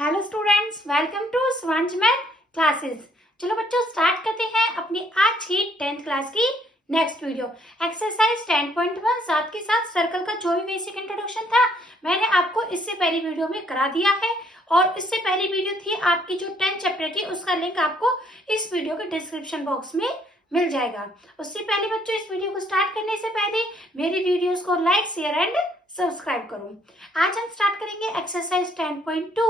Hello students, welcome to स्वांज math classes. चलो बच्चों, स्टार्ट करते हैं अपनी आज की 10th क्लास की नेक्स्ट वीडियो। एक्सरसाइज 10.1 साथ के साथ सर्कल का जो भी बेसिक इंट्रोडक्शन था मैंने आपको इससे पहली वीडियो में करा दिया है, और इससे पहली वीडियो थी आपकी जो 10th चैप्टर की, उसका लिंक आपको इस वीडियो के डिस्क्रिप्शन बॉक्स में मिल जाएगा। उससे पहले बच्चों, इस वीडियो को स्टार्ट करने से पहले मेरी वीडियोस को लाइक, शेयर एंड सब्सक्राइब करो। आज हम स्टार्ट करेंगे एक्सरसाइज 10.2,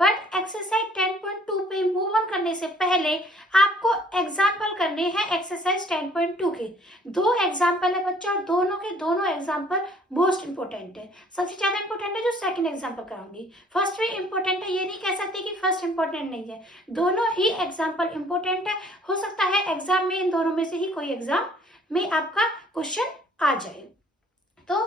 बट एक्सरसाइज 10.2 पे मूव ऑन करने से पहले आपको एग्जाम्पल करने हैं एक्सरसाइज 10.2 के। दो एग्जाम्पल है बच्चों, और दोनों के दोनों एग्जाम्पल मोस्ट इंपोर्टेंट है। सबसे ज्यादा इंपोर्टेंट है जो सेकंड एग्जाम्पल कराऊंगी। फर्स्ट भी इंपोर्टेंट है, ये नहीं कह सकते कि फर्स्ट इंपोर्टेंट नहीं है। दोनों ही एग्जाम्पल इंपोर्टेंट है। हो सकता है एग्जाम में इन दोनों में से ही कोई एग्जाम में आपका क्वेश्चन आ जाए। तो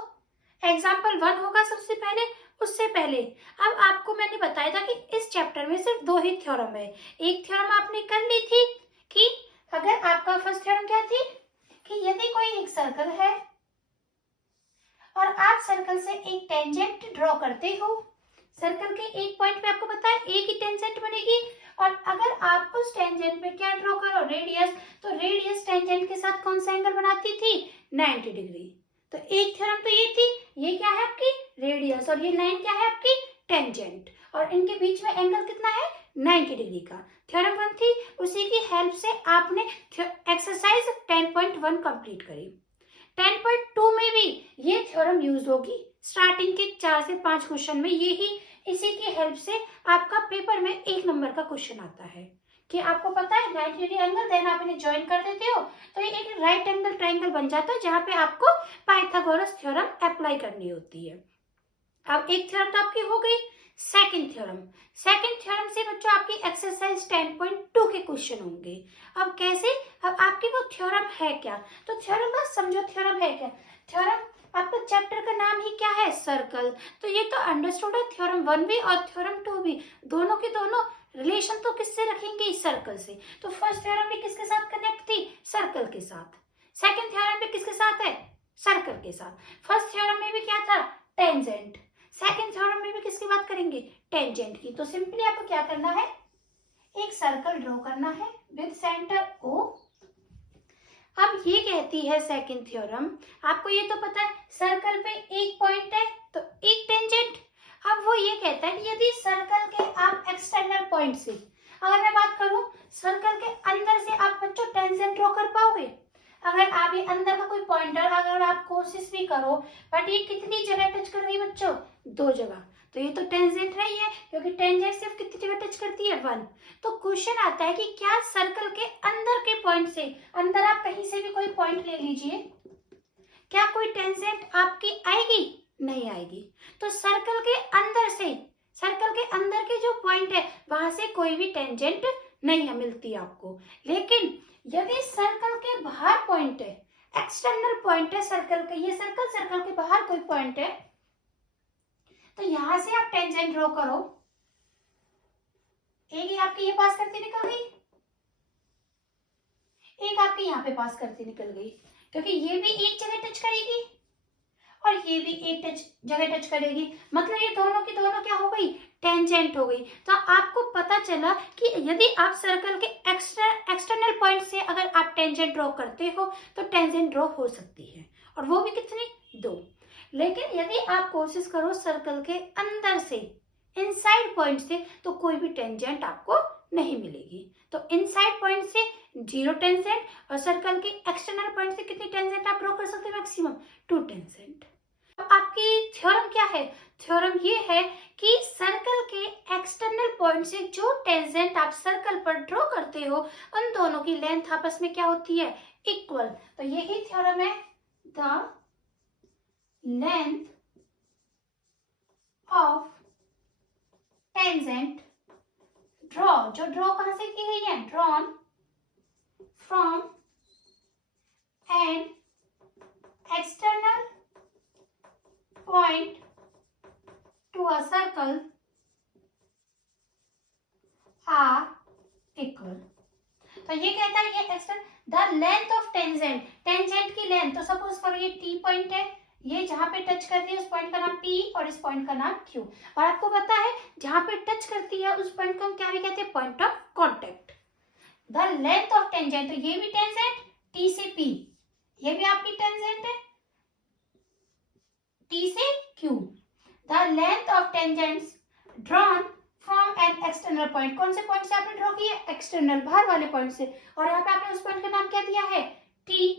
एग्जाम्पल 1 होगा सबसे पहले। उससे पहले अब आपको मैंने बताया था कि इस चैप्टर में सिर्फ दो ही थ्योरम है। एक थ्योरम आपने कर ली थी कि अगर आपका फर्स्ट थ्योरम क्या थी कि यदि कोई एक सर्कल है और आप सर्कल से एक टेंजेंट ड्रॉ करते हो, सर्कल के एक पॉइंट पे आपको पता है एक ही टेंजेंट बनेगी, और अगर आप उस टेंजेंट पे क्या ड्रॉ करो, रेडियस, तो रेडियस टेंजेंट के साथ कौन सा एंगल बनाती थी, 90 डिग्री। तो एक थ्योरम तो ये थी, ये क्या है आपकी रेडियस और ये लाइन क्या है आपकी टेंजेंट, और इनके बीच में एंगल कितना है 90 डिग्री का। थ्योरम 1 थी, उसी की हेल्प से आपने एक्सरसाइज 10.1 कंप्लीट करी। 10.2 में भी ये थ्योरम यूज होगी। स्टार्टिंग के 4 से 5 क्वेश्चन में यही, इसी की हेल्प से आपका पेपर में 1 नंबर का क्वेश्चन आता है कि आपको पता है 90 डिग्री एंगल, देन आप इन्हें ज्वाइन कर देते हो तो ये एक राइट एंगल ट्रायंगल बन जाता है, जहां पे आपको पाइथागोरस थ्योरम अप्लाई करनी होती है। अब एक थ्योरम तो आपकी हो गई। सेकंड थ्योरम से बच्चों आपकी एक्सरसाइज 10.2 के क्वेश्चन होंगे। अब कैसे, अब आपकी वो थ्योरम है क्या, तो थ्योरम बस समझो थ्योरम है क्या। थ्योरम, आपका चैप्टर का नाम ही क्या है, सर्कल, तो ये तो अंडरस्टूड है। थ्योरम 1 भी और थ्योरम 2 भी, दोनों के दोनों रिलेशन तो किससे रखेंगे, सर्कल से। तो फर्स्ट थ्योरम भी किसके साथ कनेक्ट थी, सर्कल के साथ। सेकंड थ्योरम भी किसके साथ है, सर्कल के साथ। फर्स्ट थ्योरम में भी क्या था, टेंजेंट। सेकंड थ्योरम में भी किसकी बात करेंगे, टेंजेंट की। तो सिंपली आपको क्या करना है, एक सर्कल ड्रॉ करना है विद सेंटर O। अब ये कहती है सेकंड थ्योरम, आपको ये तो पता है सर्कल पे एक पॉइंट है तो एक टेंजेंट। अब वो ये कहता है कि यदि सर्कल के आप एक्सटर्नल पॉइंट से, अगर मैं बात करूं सर्कल के अंदर से, आप बच्चों टेंजेंट ड्रॉ कर पाओगे। अगर आप ये अंदर का कोई पॉइंटर, अगर आप कोशिश भी करो, बट ये कितनी जगह टच कर रही है बच्चों, 2 जगह, तो ये तो टेंजेंट नहीं है, क्योंकि टेंजेंट सिर्फ कितनी जगह टच करती है, 1। तो क्वेश्चन आता है कि क्या सर्कल के अंदर के पॉइंट से, अंदर आप कहीं से भी कोई पॉइंट ले लीजिए, क्या कोई टेंजेंट आपकी आएगी, नहीं आएगी। तो सर्कल के अंदर से, सर्कल के अंदर के जो पॉइंट है वहां से कोई भी टेंजेंट नहीं है मिलती आपको। लेकिन यदि सर्कल के बाहर पॉइंट है, एक्सटर्नल पॉइंट है सर्कल के, ये सर्कल के बाहर कोई पॉइंट है, तो यहां से आप टेंजेंट ड्रॉ करो। एक आपकी ये पास करती निकल गई, एक आपकी यहाँ पे पास करती निकल गई, क्योंकि ये भी एक जगह टच करेगी और ये भी एक जगह टच करेगी, मतलब ये दोनों की दोनों क्या हो गई, टेंजेंट हो गई। तो आपको पता चला कि यदि आप सर्कल के एक्सटर्नल पॉइंट से अगर आप टेंजेंट ड्रॉ करते हो तो टेंजेंट ड्रॉ हो सकती है, और वो भी कितनी, 2। लेकिन यदि आप कोशिश करो सर्कल के अंदर से, इनसाइड पॉइंट से, तो कोई भी टेंजेंट आपको नहीं मिलेगी। तो इनसाइड पॉइंट से 0 टेंजेंट, और सर्कल के एक्सटर्नल पॉइंट से कितनी टेंजेंट आप ड्रॉ कर सकते हो, मैक्सिमम 2 टेंजेंट। अब आपकी थ्योरम क्या है, थ्योरम ये है कि सर्कल के एक्सटर्नल पॉइंट से जो टेंजेंट आप सर्कल पर ड्रॉ करते हो, उन दोनों की लेंथ आपस में क्या होती है, इक्वल। तो यही थ्योरम है, the length of tangent draw, जो ड्रॉ कहां से की गई है, drawn from an external point to a circle are equal। तो ये कहता है ये external, the length of tangent, tangent की लेंथ, तो सपोज करो ये T पॉइंट है, ये जहां पे टच कर रही है उस पॉइंट का नाम P और इस पॉइंट का नाम Q। और आपको पता है जहां पे टच करती है उस पॉइंट को हम क्या भी कहते हैं, point of contact. The length of tangent, तो ये भी टेंजेंट T से P, ये भी आपकी टेंजेंट है T से Q। The length of tangents drawn from an external point, कौन से पॉइंट से आपने ड्रॉ किया, एक्सटर्नल बाहर वाले पॉइंट से, और यहाँ पे आपने उस पॉइंट का नाम क्या दिया है, T।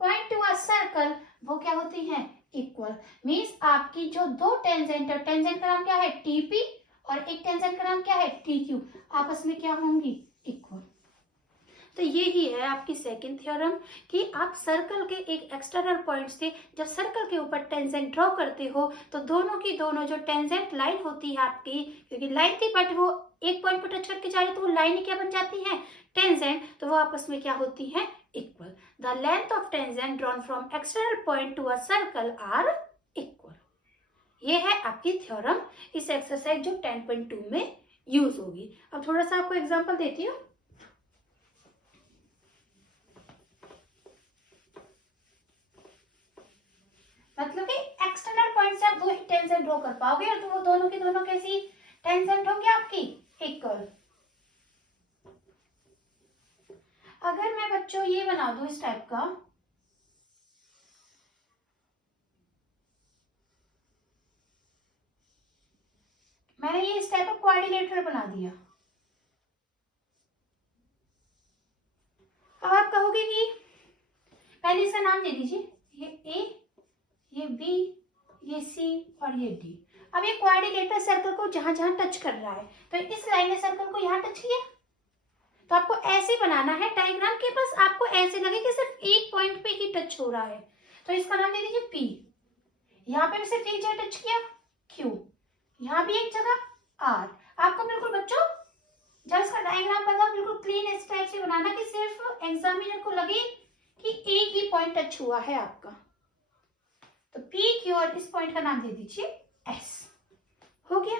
Point to a circle, वो क्या होती है, इक्वल। मीन्स आपकी जो दो टेंजेंट है, टेंजेंट का नाम क्या है TP और एक टेंजेंट का नाम क्या है TQ, आपस में क्या होंगी, इक्वल। तो ये ही है आपकी सेकंड थ्योरम कि आप सर्कल के एक एक्सटर्नल पॉइंट से जब सर्कल के ऊपर टेंजेंट ड्रॉ करते हो तो दोनों की दोनों जो टेंजेंट लाइन होती है आपकी, क्योंकि लाइन थी बट वो एक पॉइंट पर टच करके जा रही, तो वो लाइन ही क्या बन जाती है, टेंजेंट, तो वो आपस में क्या होती है, equal. The length of tangent drawn from external point to a circle are equal. ये है आपकी थ्योरम, इस एक्सरसाइज जो 10.2 में यूज होगी। अब थोड़ा सा आपको एग्जांपल देती हूँ। मतलब कि एक्सटर्नल पॉइंट से आप दो ही टेंजेंट ड्रॉ कर पाओगे और तो वो दोनों की दोनों कैसी टेंजेंट होंगे आपकी, इक्वल। अगर मैं बच्चों ये बना दूं इस टाइप का, मैंने ये इस टाइप का क्वाड्रिलेटरल बना दिया। अब आप कहोगे कि पहले इसका नाम दे दीजिए, ये A, ये B, ये C और ये D। अब ये क्वाड्रिलेटरल सर्कल को जहां जहां टच कर रहा है, तो इस लाइन ने सर्कल को यहाँ टच किया, तो आपको ऐसे बनाना है डायग्राम के, बस आपको ऐसे लगे कि सिर्फ एक पॉइंट पे ही टच हो रहा है, तो इसका नाम दे दीजिए P। यहाँ पे भी सिर्फ एक जगह टच किया Q, यहाँ भी एक जगह R। आपको बिल्कुल बच्चों जब इसका डायग्राम बनाओ बिल्कुल क्लीन इस टाइप से बनाना कि सिर्फ एग्जामिनर को लगे कि एक ही पॉइंट टच हुआ है आपका। तो P Q और इस पॉइंट का नाम दे दीजिए S। हो गया।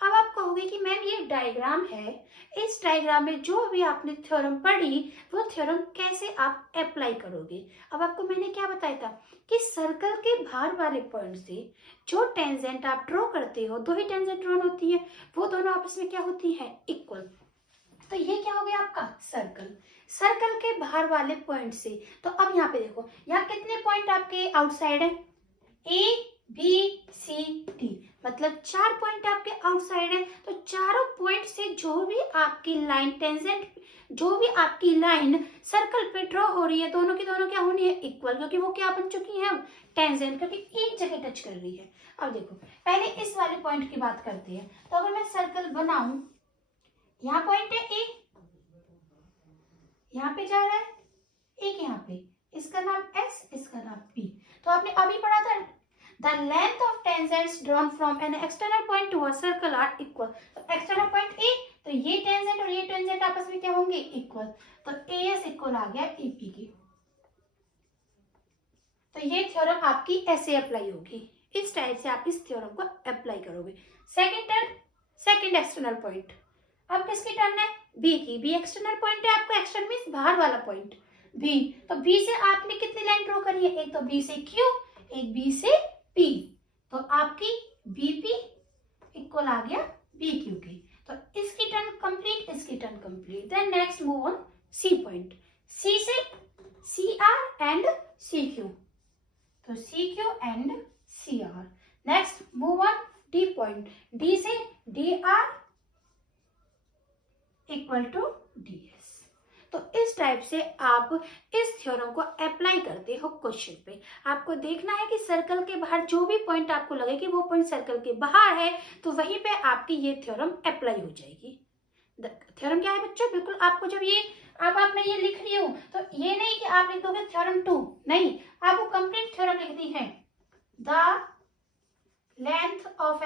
अब आप कहोगे कि मैम ये डायग्राम है, इस डायग्राम में जो भी आपने थ्योरम पढ़ी वो थ्योरम कैसे आप अप्लाई करोगे। अब आपको मैंने क्या बताया था कि सर्कल के बाहर वाले पॉइंट से जो टेंजेंट आप ड्रॉ करते हो, दो ही टेंजेंट ड्रॉ होती है, वो दोनों आपस में क्या होती है, इक्वल। तो ये क्या हो गया आपका सर्कल, सर्कल के बाहर वाले पॉइंट से। तो अब यहाँ पे देखो, यहाँ कितने पॉइंट आपके आउटसाइड है, A B C D, मतलब 4 पॉइंट आपके आउटसाइड है। तो चारों पॉइंट से जो भी आपकी लाइन टेंजेंट, जो भी आपकी लाइन सर्कल पे ड्रॉ हो रही है, दोनों की दोनों क्या होनी है, इक्वल, क्योंकि वो क्या बन चुकी है, टेंजेंट, क्योंकि एक जगह टच कर रही है। अब देखो पहले इस वाले पॉइंट की बात करते हैं। तो अगर मैं सर्कल बनाऊं, यहाँ पॉइंट है A, यहाँ पे जा रहा है एक, यहाँ पे इसका नाम S, इसका नाम P। तो आपने अभी पढ़ा था the length of tangents drawn from an external point to a circle are equal। तो external point A, तो ये टेंजेंट और ये टेंजेंट आपस में क्या होंगे, इक्वल। तो AS इक्वल आ गया AP की। तो ये थ्योरम आपकी ऐसे अप्लाई होगी, इस टाइप से आप इस थ्योरम को अप्लाई करोगे। Second turn, second external point. अब किसकी टर्न है, B की। B एक्सटर्नल पॉइंट है आपका, एक्सटर्नल मींस बाहर वाला पॉइंट B। तो B से आपने कितनी लाइन ड्रॉ करी है, एक तो B से Q, एक B से P। तो आपकी BP इक्वल आ गया BQ की। तो इसकी टर्न कंप्लीट, इसकी turn complete. Then next move on C point, C से CR एंड CQ, तो CQ and CR। Next move on D point, D से DR इक्वल टू DS। तो इस टाइप से आप इस थ्योरम को अप्लाई करते हो क्वेश्चन पे। आपको देखना है कि सर्कल के बाहर जो भी पॉइंट आपको लगे कि वो पॉइंट सर्कल के बाहर है, तो वहीं पे आपकी ये थ्योरम अप्लाई हो जाएगी। थ्योरम क्या है बच्चों, बिल्कुल आपको जब ये अब मैं ये लिख रही हूँ तो ये नहीं कि आप लिख दोगे थ्योरम 2, नहीं, आपको कंप्लीट थ्योरम लिखनी है। The length of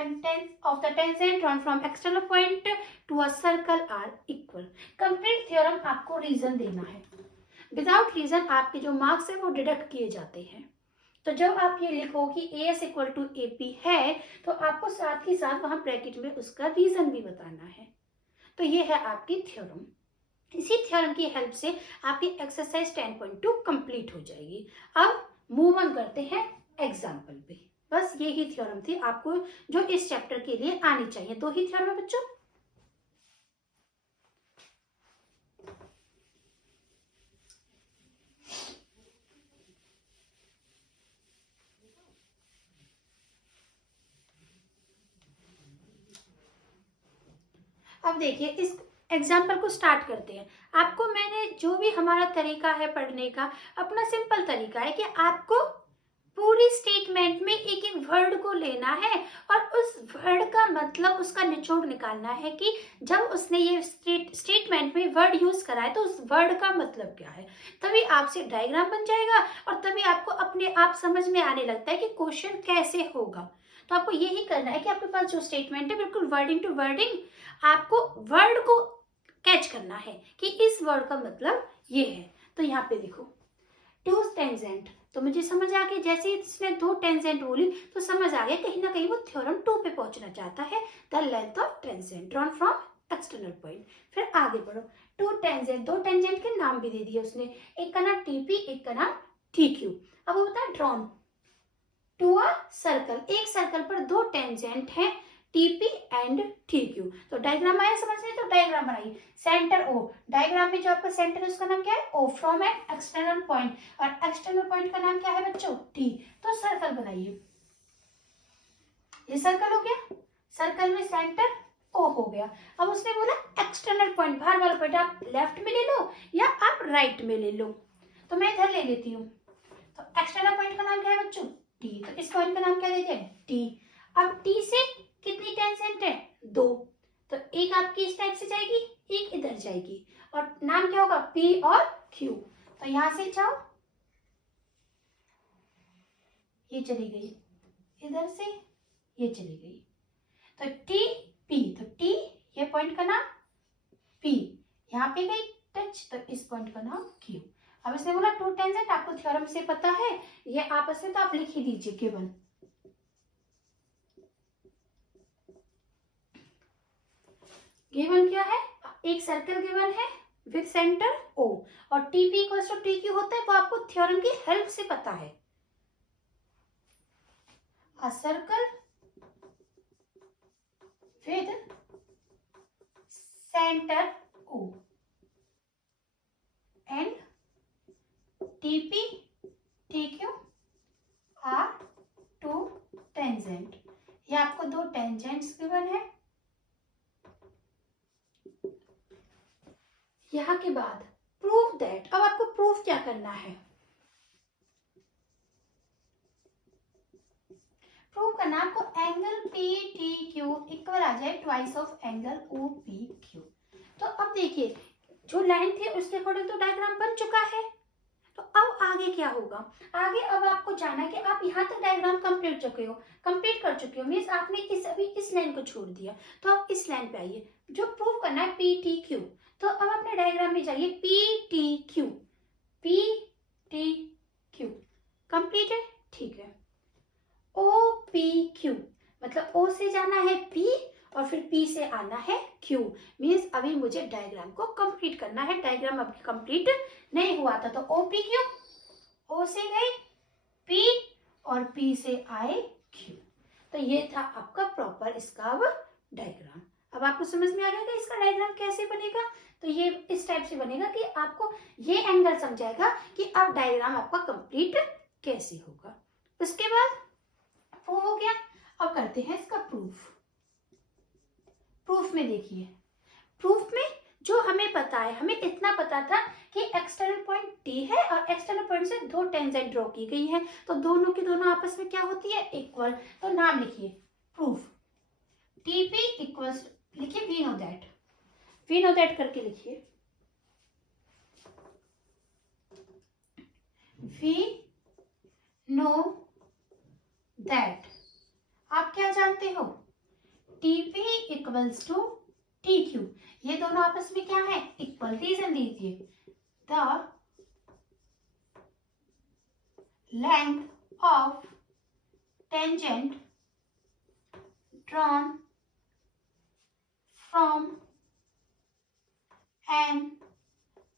the tangent drawn from external point to a circle are equal। Complete theorem आपको रीजन देना है, विदाउट रीजन आपके जो मार्क्स है वो डिडक्ट किए जाते हैं। तो जब आप ये लिखो कि AS इक्वल टू AP है, तो आपको साथ ही साथ वहां ब्रैकेट में उसका रीजन भी बताना है। तो ये है आपकी थ्योरम। इसी थ्योरम की हेल्प से आपकी एक्सरसाइज 10.2 कंप्लीट हो जाएगी। अब मूव ऑन करते हैं एग्जाम्पल पे। बस ये ही थ्योरम थी आपको जो इस चैप्टर के लिए आनी चाहिए। 2 ही थ्योरम है बच्चों। अब देखिए इस एग्जाम्पल को स्टार्ट करते हैं। आपको मैंने जो भी हमारा तरीका है पढ़ने का, अपना सिंपल तरीका है कि आपको पूरी स्टेटमेंट में एक एक वर्ड को लेना है और उस वर्ड का मतलब, उसका निचोड़ निकालना है कि जब उसने ये स्टेटमेंट में वर्ड यूज करा है तो उस वर्ड का मतलब क्या है। तभी आपसे डायग्राम बन जाएगा और तभी आपको अपने आप समझ में आने लगता है कि क्वेश्चन कैसे होगा। तो आपको यही करना है कि आपके पास जो स्टेटमेंट है बिल्कुल वर्डिंग टू वर्डिंग आपको वर्ड को कैच करना है कि इस वर्ड का मतलब ये है। तो यहाँ पे देखो टू टेंजेंट, तो मुझे समझ आ गया जैसे ही इसने 2 टेंजेंट बोली तो समझ आ गया कहीं ना कहीं वो थ्योरम 2 पे पहुंचना चाहता है। The length of tangent drawn from external point. फिर आगे बढ़ो, 2 टेंजेंट के नाम भी दे दिए उसने, एक का नाम टीपी, एक का नाम TQ। अब वो बता ड्रॉन टू अ सर्कल, एक सर्कल पर 2 टेंजेंट हैं TP एंड TQ। तो डायग्राम आया समझ में, तो डायग्राम बनाइए। सेंटर O, डायग्राम में जो आपका सेंटर है उसका नाम क्या है O, from an external point, और एक्सटर्नल पॉइंट का नाम क्या है बच्चों T। तो सर्कल बनाइए, ये सर्कल हो गया, सर्कल में सेंटर O हो गया। अब उसने बोला एक्सटर्नल पॉइंट, बाहर वाला पॉइंट आप लेफ्ट में ले लो या आप राइट में ले लो, तो मैं इधर ले लेती हूँ। तो एक्सटर्नल पॉइंट का नाम क्या है बच्चों T, तो इस पॉइंट का नाम क्या देते हैं T। अब T से कितनी टेंजेंट है 2, तो एक आपकी इस टाइप से जाएगी, एक इधर जाएगी, और नाम क्या होगा P और Q। तो यहां से जाओ, ये चली गई, इधर से ये चली गई, तो T P, तो T ये पॉइंट का नाम P, यहाँ पे गई टच, तो इस पॉइंट का नाम Q। अब इसने बोला 2 टेंजेंट, आपको थ्योरम से पता है ये आपस में, तो आप लिख ही दीजिए गिवन। गिवन क्या है, एक सर्कल गिवन है विद सेंटर O, और TP इक्वल्स टू TQ होता है, वो आपको थ्योरम की हेल्प से पता है। A circle with centre O and TP TQ are 2 tangent. ये आपको 2 टेंजेंट्स गिवन है। यहाँ के बाद प्रूव दैट, अब आपको प्रूफ क्या करना है, प्रूव करना आपको एंगल PTQ इक्वल आ जाए ट्वाइस ऑफ एंगल OPQ। तो अब देखिए जो लाइन थी उसके अकॉर्डिंग तो डायग्राम बन चुका है, तो अब आगे क्या होगा, आगे अब आपको जाना है कि आप यहाँ तक डायग्राम कंप्लीट कर चुके हो, मीन्स आपने अभी इस लाइन को छोड़ दिया, तो अब इस लाइन पे आइए, जो प्रूव करना है PTQ। तो अब अपने डायग्राम में जाइए, PTQ कंप्लीट है, ठीक है। OPQ मतलब O से जाना है P और फिर P से आना है Q, मीन्स अभी मुझे डायग्राम को कंप्लीट करना है, डायग्राम अभी कंप्लीट नहीं हुआ था। तो OPQ, O से गए P और P से आए Q। तो ये था आपका प्रॉपर इसका अब डायग्राम। अब आपको समझ में आ गया कि इसका डायग्राम कैसे बनेगा, तो ये इस टाइप से बनेगा कि आपको ये एंगल समझाएगा कि अब डायग्राम आपका कंप्लीट कैसे होगा। उसके बाद प्रूफ हो गया, अब करते हैं इसका प्रूफ। प्रूफ में देखिए, प्रूफ में जो हमें पता है, हमें इतना पता था कि एक्सटर्नल पॉइंट T है और एक्सटर्नल पॉइंट से 2 टेंजेंट ड्रॉ की गई है, तो दोनों की दोनों आपस में क्या होती है इक्वल। तो नाम लिखिए प्रूफ, TP इक्वल्स, लिखिए वी नो दैट करके लिखिए, वी नो दैट, आप क्या जानते हो TP इक्वल्स टू TQ, ये दोनों आपस में क्या है इक्वल। रीजन दीजिए, the length of tangent drawn from an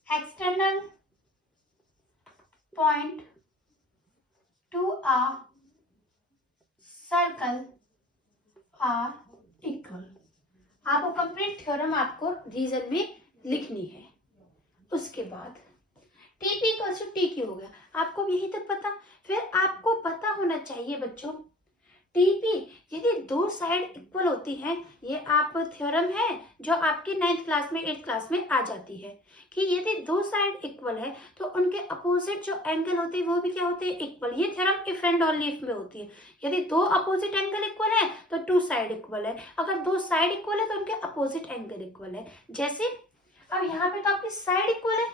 external point to a are equal. आपको कंप्लीट थ्योरम आपको रीजन में लिखनी है। उसके बाद TP equal to T Q हो गया, आपको यही तक पता। फिर आपको पता होना चाहिए बच्चों टीपी यदि दो साइड इक्वल होती हैं, ये आप थ्योरम है जो आपकी 9th क्लास में 8th क्लास में आ जाती है कि यदि दो साइड इक्वल है तो उनके अपोजिट जो एंगल होते हैं वो भी क्या होते हैं, इक्वल। ये theorem if and only if में होती है। यदि दो अपोजिट एंगल इक्वल है तो टू साइड इक्वल है, अगर दो साइड इक्वल है तो उनके अपोजिट एंगल इक्वल है। जैसे अब यहाँ पे तो आपकी साइड इक्वल है,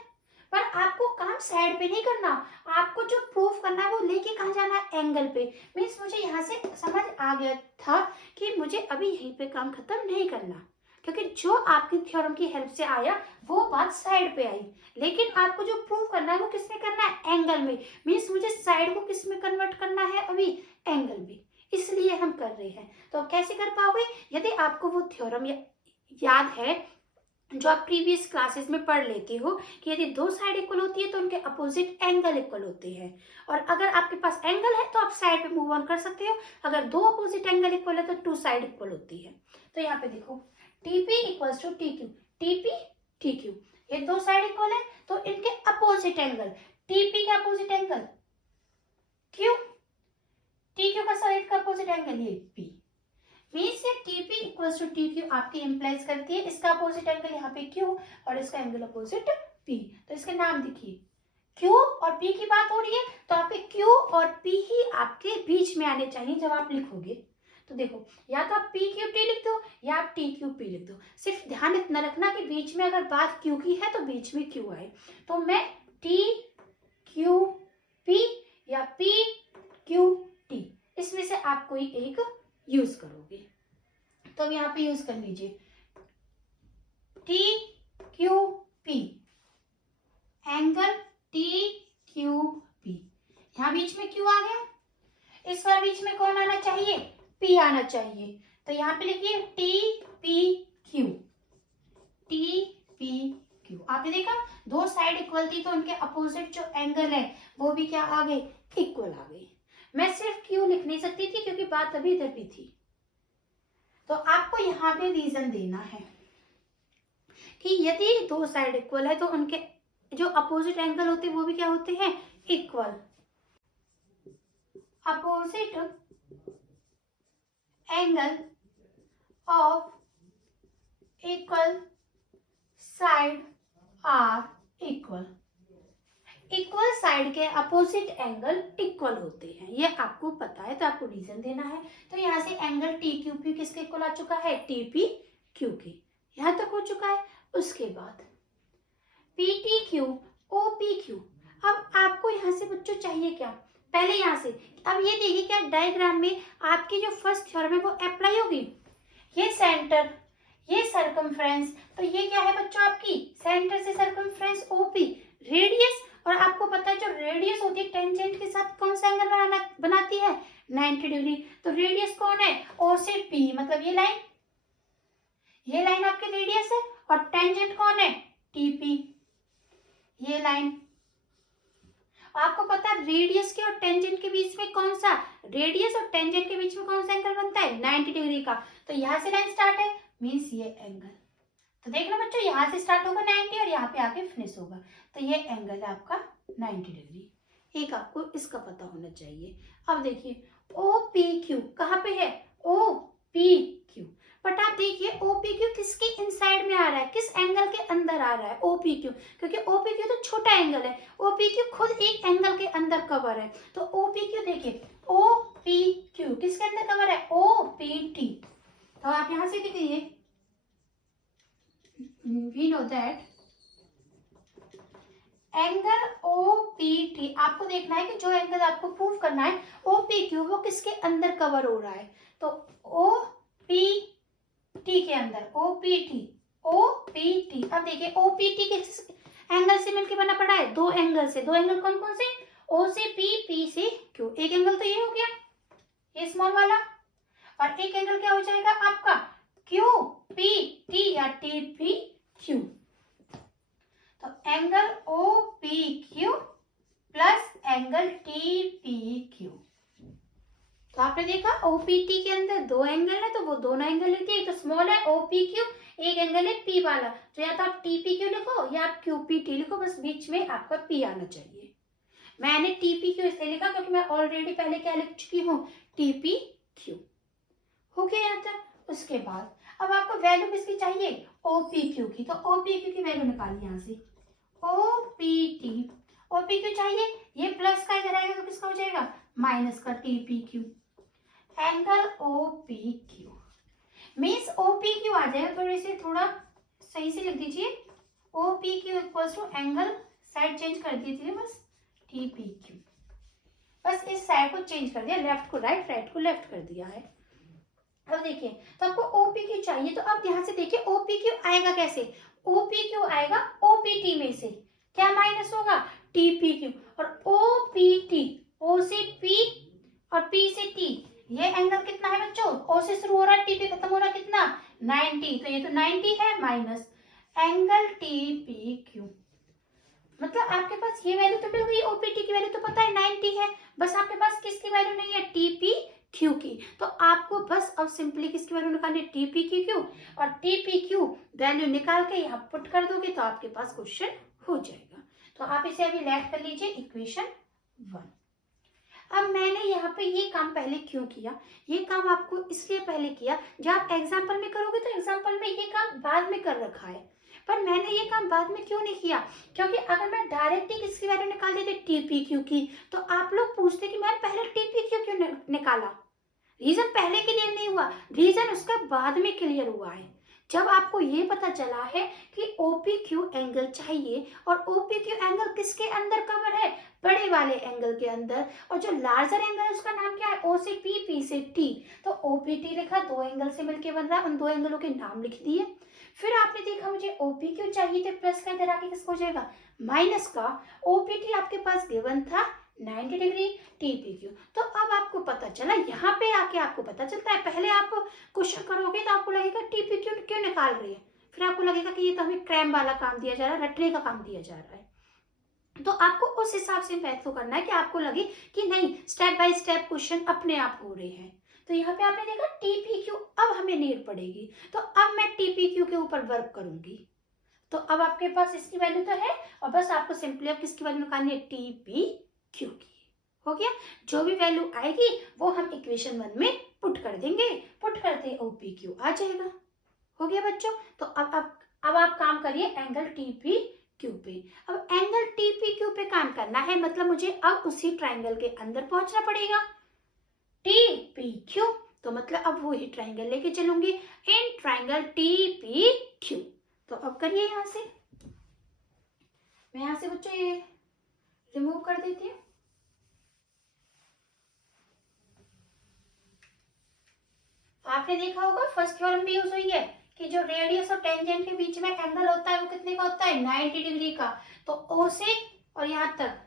पर आपको काम साइड पे नहीं करना, आपको जो प्रूफ करना है वो लेके कहाँ जाना है, एंगल पे। मीन्स मुझे यहाँ से समझ आ गया था कि मुझे अभी यहीं पे काम खत्म नहीं करना, क्योंकि जो आपकी थ्योरम की हेल्प से आया वो बात साइड पे आई, लेकिन आपको जो प्रूव करना है वो किसमें करना है, एंगल में। मीन्स मुझे साइड को किसमें कन्वर्ट करना है, अभी एंगल में, इसलिए हम कर रहे हैं। तो कैसे कर पाओगे, यदि आपको वो थ्योरम याद है जो आप प्रीवियस क्लासेस में पढ़ लेते हो कि यदि दो साइड इक्वल होती है तो उनके अपोजिट एंगल इक्वल होते हैं, और अगर आपके पास एंगल है तो आप साइड पे मूव ऑन कर सकते हो। अगर दो अपोजिट एंगल इक्वल है तो टू साइड इक्वल होती है। तो यहाँ पे देखो TP equals to T Q, TP T Q, ये दो साइड इक्वल है तो इनके अपोजिट एंगल, टीपी का opposite angle Q, T Q का साइड का अपोजिट एंगल ये पी। मीन्स ये TP equals to T Q आपकी इंप्लाइज करती है इसका अपोजिट एंगल यहाँ पे क्यू और इसका एंगल अपोजिट पी। तो इसके नाम देखिए क्यू और पी की बात हो रही है तो आपके क्यू और पी ही आपके बीच में आने चाहिए जब आप लिखोगे। तो देखो या तो आप पी क्यू टी लिख दो या आप टी क्यू पी लिख दो, सिर्फ ध्यान इतना रखना कि बीच में अगर बात क्यू की है तो बीच में क्यू आए। तो मैं टी क्यू पी या पी क्यू टी, इसमें से आप कोई एक यूज करोगे। तो अब यहाँ पे यूज कर लीजिए T Q P, angle T Q P, यहाँ बीच में क्यू आ गया, इस बार बीच में कौन आना चाहिए, पी आना चाहिए। तो यहाँ पे लिखिए T P Q, T P Q. आपने देखा दो साइड इक्वल थी तो उनके अपोजिट जो एंगल है वो भी क्या आ गए, इक्वल आ गए। मैं सिर्फ क्यू लिख नहीं सकती थी क्योंकि बात अभी इधर भी थी। तो आपको यहाँ पे रीजन देना है कि यदि दो साइड इक्वल है तो उनके जो अपोजिट एंगल होते हैं वो भी क्या होते हैं, equal. Opposite angle of equal side are equal. Equal side के अपोजिट एंगल इक्वल होते हैं, ये आपको पता है तो आपको रीजन देना है। तो यहाँ से एंगल टी क्यू पी किसके इक्वल आ चुका है, टी पी क्यू के, यहाँ तक हो चुका है। उसके बाद P T Q O P Q. अब आपको यहाँ से बच्चों चाहिए क्या, पहले यहाँ से अब ये देखिए क्या डायग्राम में आपकी जो फर्स्ट थ्योरम है वो अप्लाई होगी। ये सेंटर, ये सरकमफ्रेंस, तो ये क्या है बच्चों आपकी सेंटर से सरकमफ्रेंस ओपी, रेडियस। और आपको पता है जो रेडियस होती है टेंजेंट के साथ कौन सा एंगल बनाती है, 90 डिग्री। तो रेडियस कौन है, ओ से पी, मतलब ये लाइन आपकी रेडियस है, और टेंजेंट कौन है, टीपी, ये लाइन। आपको पता है रेडियस के और टेंजेंट के बीच में कौन सा, रेडियस और टेंजेंट के बीच में कौन सा एंगल बनता है, 90 डिग्री का। तो यहाँ से लाइन स्टार्ट है, मीन्स ये एंगल। तो देखना बच्चों यहाँ से स्टार्ट होगा 90 और यहाँ पे आके फिनिश होगा, तो ये एंगल है आपका 90 डिग्री। एक आपको इसका पता होना चाहिए। अब देखिए ओ पी क्यू कहाँ पे है, ओ पी क्यू, बट आप देखिए ओ पी क्यू किसके इनसाइड में आ रहा है, किस एंगल के अंदर आ रहा है, ओ पी क्यू, क्योंकि ओ पी क्यू तो छोटा एंगल है, ओ पी क्यू खुद एक एंगल के अंदर कवर है। तो ओ पी क्यू देखिए ओ पी क्यू किसके अंदर कवर है, ओ पी टी। तो आप यहां से लिखिए we know that angle OPT, आपको देखना है कि जो एंगल आपको प्रूव करना है OPQ वो किसके अंदर कवर हो रहा है। तो OPT के अंदर, OPT। अब देखिए OPT किस एंगल से मिलकर बना पड़ा है, दो एंगल से। दो एंगल कौन कौन से, O से P, P से Q। एक एंगल तो ये हो गया, ये स्मॉल वाला, और एक एंगल क्या हो जाएगा आपका QPT या TPQ। तो angle OPQ plus angle TPQ। तो आप आपने देखा ओपीटी के अंदर दो एंगल है तो वो दोनों एंगल लिखिए, एक तो स्मॉल है ओपीक्यू, एक एंगल है पी वाला, तो या तो आप टीपीक्यू लिखो या आप क्यूपीटी लिखो, बस बीच में आपका पी आना चाहिए। मैंने टीपीक्यू इसलिए लिखा क्योंकि मैं ऑलरेडी पहले क्या लिख चुकी हूँ, टीपीक्यू। हो गया यहाँ तक। उसके बाद अब आपको वैल्यू किसकी चाहिए, ओपीक्यू की, तो ओपीक्यू की वैल्यू निकालिए यहाँ से, ओपीटी, ओपीक्यू चाहिए, ये प्लस का इधर आएगा तो किसका हो जाएगा, माइनस का TPQ, angle OPQ means OPQ आ जाएगा, थोड़े से थोड़ा सही से लिख दीजिए, OPQ equals to angle, side change कर दीजिए बस, टीपीक्यू, बस इस साइड को चेंज कर दिया, लेफ्ट को राइट, राइट को लेफ्ट कर दिया है। अब देखिए तो आपको ओपीक्यू चाहिए, तो अब यहाँ से देखिए ओपीक्यू आएगा कैसे, ओपीक्यू आएगा ओपीटी में से, क्या माइनस होगा, टीपीक्यू, और ओपीटी, ओ से पी और पी से टी, ये एंगल कितना है बच्चों, ओ से शुरू हो रहा है, टी पे खत्म हो रहा है, कितना 90, तो ये तो 90 है, माइनस एंगल टीपीक्यू, मतलब आपके पास ये वैल्यू तो मिल गई, ओपीटी की वैल्यू तो पता है 90 है, बस आपके पास किसकी वैल्यू नहीं है, टीपीक्यू की, तो आपको बस अब सिंपली किसकी वैल्यू निकालनी है, टीपीक्यू, और टीपीक्यू वैल्यू निकाल के यहाँ पुट कर दोगे तो आपके पास क्वेश्चन हो जाएगा। तो आप इसे अभी लेट कर लीजिए इक्वेशन 1। अब मैंने यहाँ पे ये काम पहले क्यों किया, ये काम आपको इसलिए पहले किया, जब आप एग्जाम्पल में करोगे तो एग्जाम्पल में ये काम बाद में कर रखा है, पर मैंने ये काम बाद में क्यों नहीं किया, क्योंकि अगर मैं डायरेक्ट ही किसकी वैल्यू निकाल देती टीपीक्यू की तो आप लोग पूछते कि मैम पहले टीपीक्यू क्यों निकाला, रीजन पहले क्लियर नहीं हुआ, रीजन उसका बाद में क्लियर हुआ है। जब आपको ये पता चला है कि OPQ एंगल चाहिए और OPQ एंगल किसके अंदर कवर है, बड़े वाले एंगल के अंदर, और जो लार्जर एंगल है उसका नाम क्या है, O से P, P से T, तो OPT लिखा, दो एंगल से मिलके बन रहा है, उन दो एंगलों के नाम लिख दिए। फिर आपने देखा मुझे OPQ चाहिए, तो प्लस का इधर आके किसको हो जाएगा, माइनस का, OPT आपके पास गिवन था 90 डिग्री, TPQ, तो अब आपको पता चला, यहाँ पे आके आपको पता चलता है, पहले आप क्वेश्चन करोगे तो आपको लगेगा TPQ क्यों निकाल रही है, फिर आपको लगेगा कि ये तो हमें क्रैम वाला काम दिया जा रहा है, रटने का काम दिया जा रहा है, तो आपको उस हिसाब से मैथ को करना है कि आपको लगे कि नहीं स्टेप बाय स्टेप क्वेश्चन अपने आप हो रहे हैं। तो यहाँ पे आपने देखा TPQ, अब हमें नीड पड़ेगी, तो अब मैं TPQ के ऊपर वर्क करूंगी, तो अब आपके पास इसकी वैल्यू तो है, और बस आपको सिंपली अब किसकी वैल्यू निकालनी है, TPQ की। हो गया, जो भी वैल्यू आएगी वो हम इक्वेशन 1 में पुट कर देंगे, पुट करते OPQ आ जाएगा। हो गया बच्चों, तो अब आप काम करिए एंगल TPQ पे। अब एंगल TPQ पे काम करना है, मतलब मुझे अब उसी ट्राइंगल के अंदर पहुंचना पड़ेगा, TPQ, तो मतलब अब वही ट्राइंगल लेके चलूंगी इन ट्राइंगल TPQ। तो अब करिए, यहाँ से मैं यहाँ से बच्चों ये रिमूव कर देती हूँ। आपने देखा होगा फर्स्ट थ्योरम भी यूज हुई है कि जो रेडियस और टेंजेंट के बीच में एंगल होता है वो कितने का होता है, 90 डिग्री का, तो O से और यहाँ तक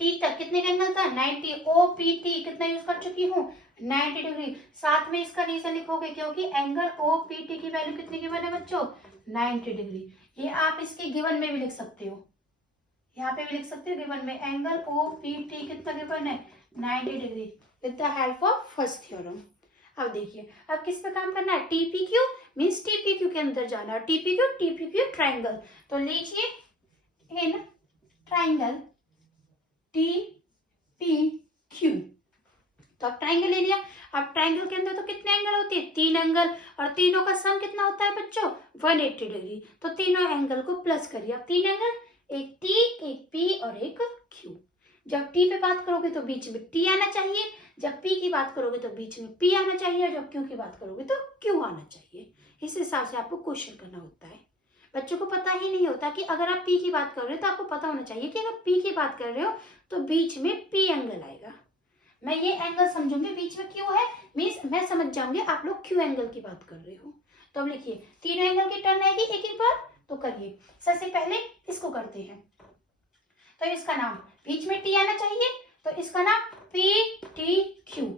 T तक कितने का एंगल था, 90, OPT कितना यूज कर चुकी हूँ, 90 डिग्री, साथ में इसका रीजन लिखोगे क्योंकि एंगल OPT की वैल्यू कितनी गिवन है बच्चों, 90 डिग्री, ये आप इसके गिवन में भी लिख सकते हो, यहाँ पे भी लिख सकते हो गिवन में, एंगल OPT कितना गिवन है, 90 degree, with the help of first theorem. अब देखिए अब किस पे काम करना है, TPQ मीन्स TPQ के अंदर जाना, TPQ ट्राइंगल, तो लीजिए इन ट्राइंगल TPQ, तो अब ट्राइंगल ले लिया। अब ट्राइंगल के अंदर तो कितने एंगल होते हैं, 3 एंगल, और तीनों का सम कितना होता है बच्चों, 180 डिग्री, तो तीनों एंगल को प्लस करिए। अब 3 एंगल, एक T, एक P और एक Q, जब T पे बात करोगे तो बीच में T आना चाहिए, जब P की बात करोगे तो बीच में P आना चाहिए, और जब Q की बात करोगे तो Q आना चाहिए। इस हिसाब से आपको क्वेश्चन करना होता है। बच्चों को पता ही नहीं होता कि अगर आप P की बात कर रहे हो तो आपको पता होना चाहिए कि अगर P की बात कर रहे हो तो बीच में P एंगल आएगा, मैं ये एंगल समझूंगी, बीच में Q है मीन्स मैं समझ जाऊंगी आप लोग Q एंगल की बात कर रहे हो। तो अब लिखिए तीनों एंगल की टर्न आएगी एक एक बार, तो करिए, सबसे पहले इसको करते हैं, तो इसका नाम बीच में T आना चाहिए, तो इसका नाम PTQ,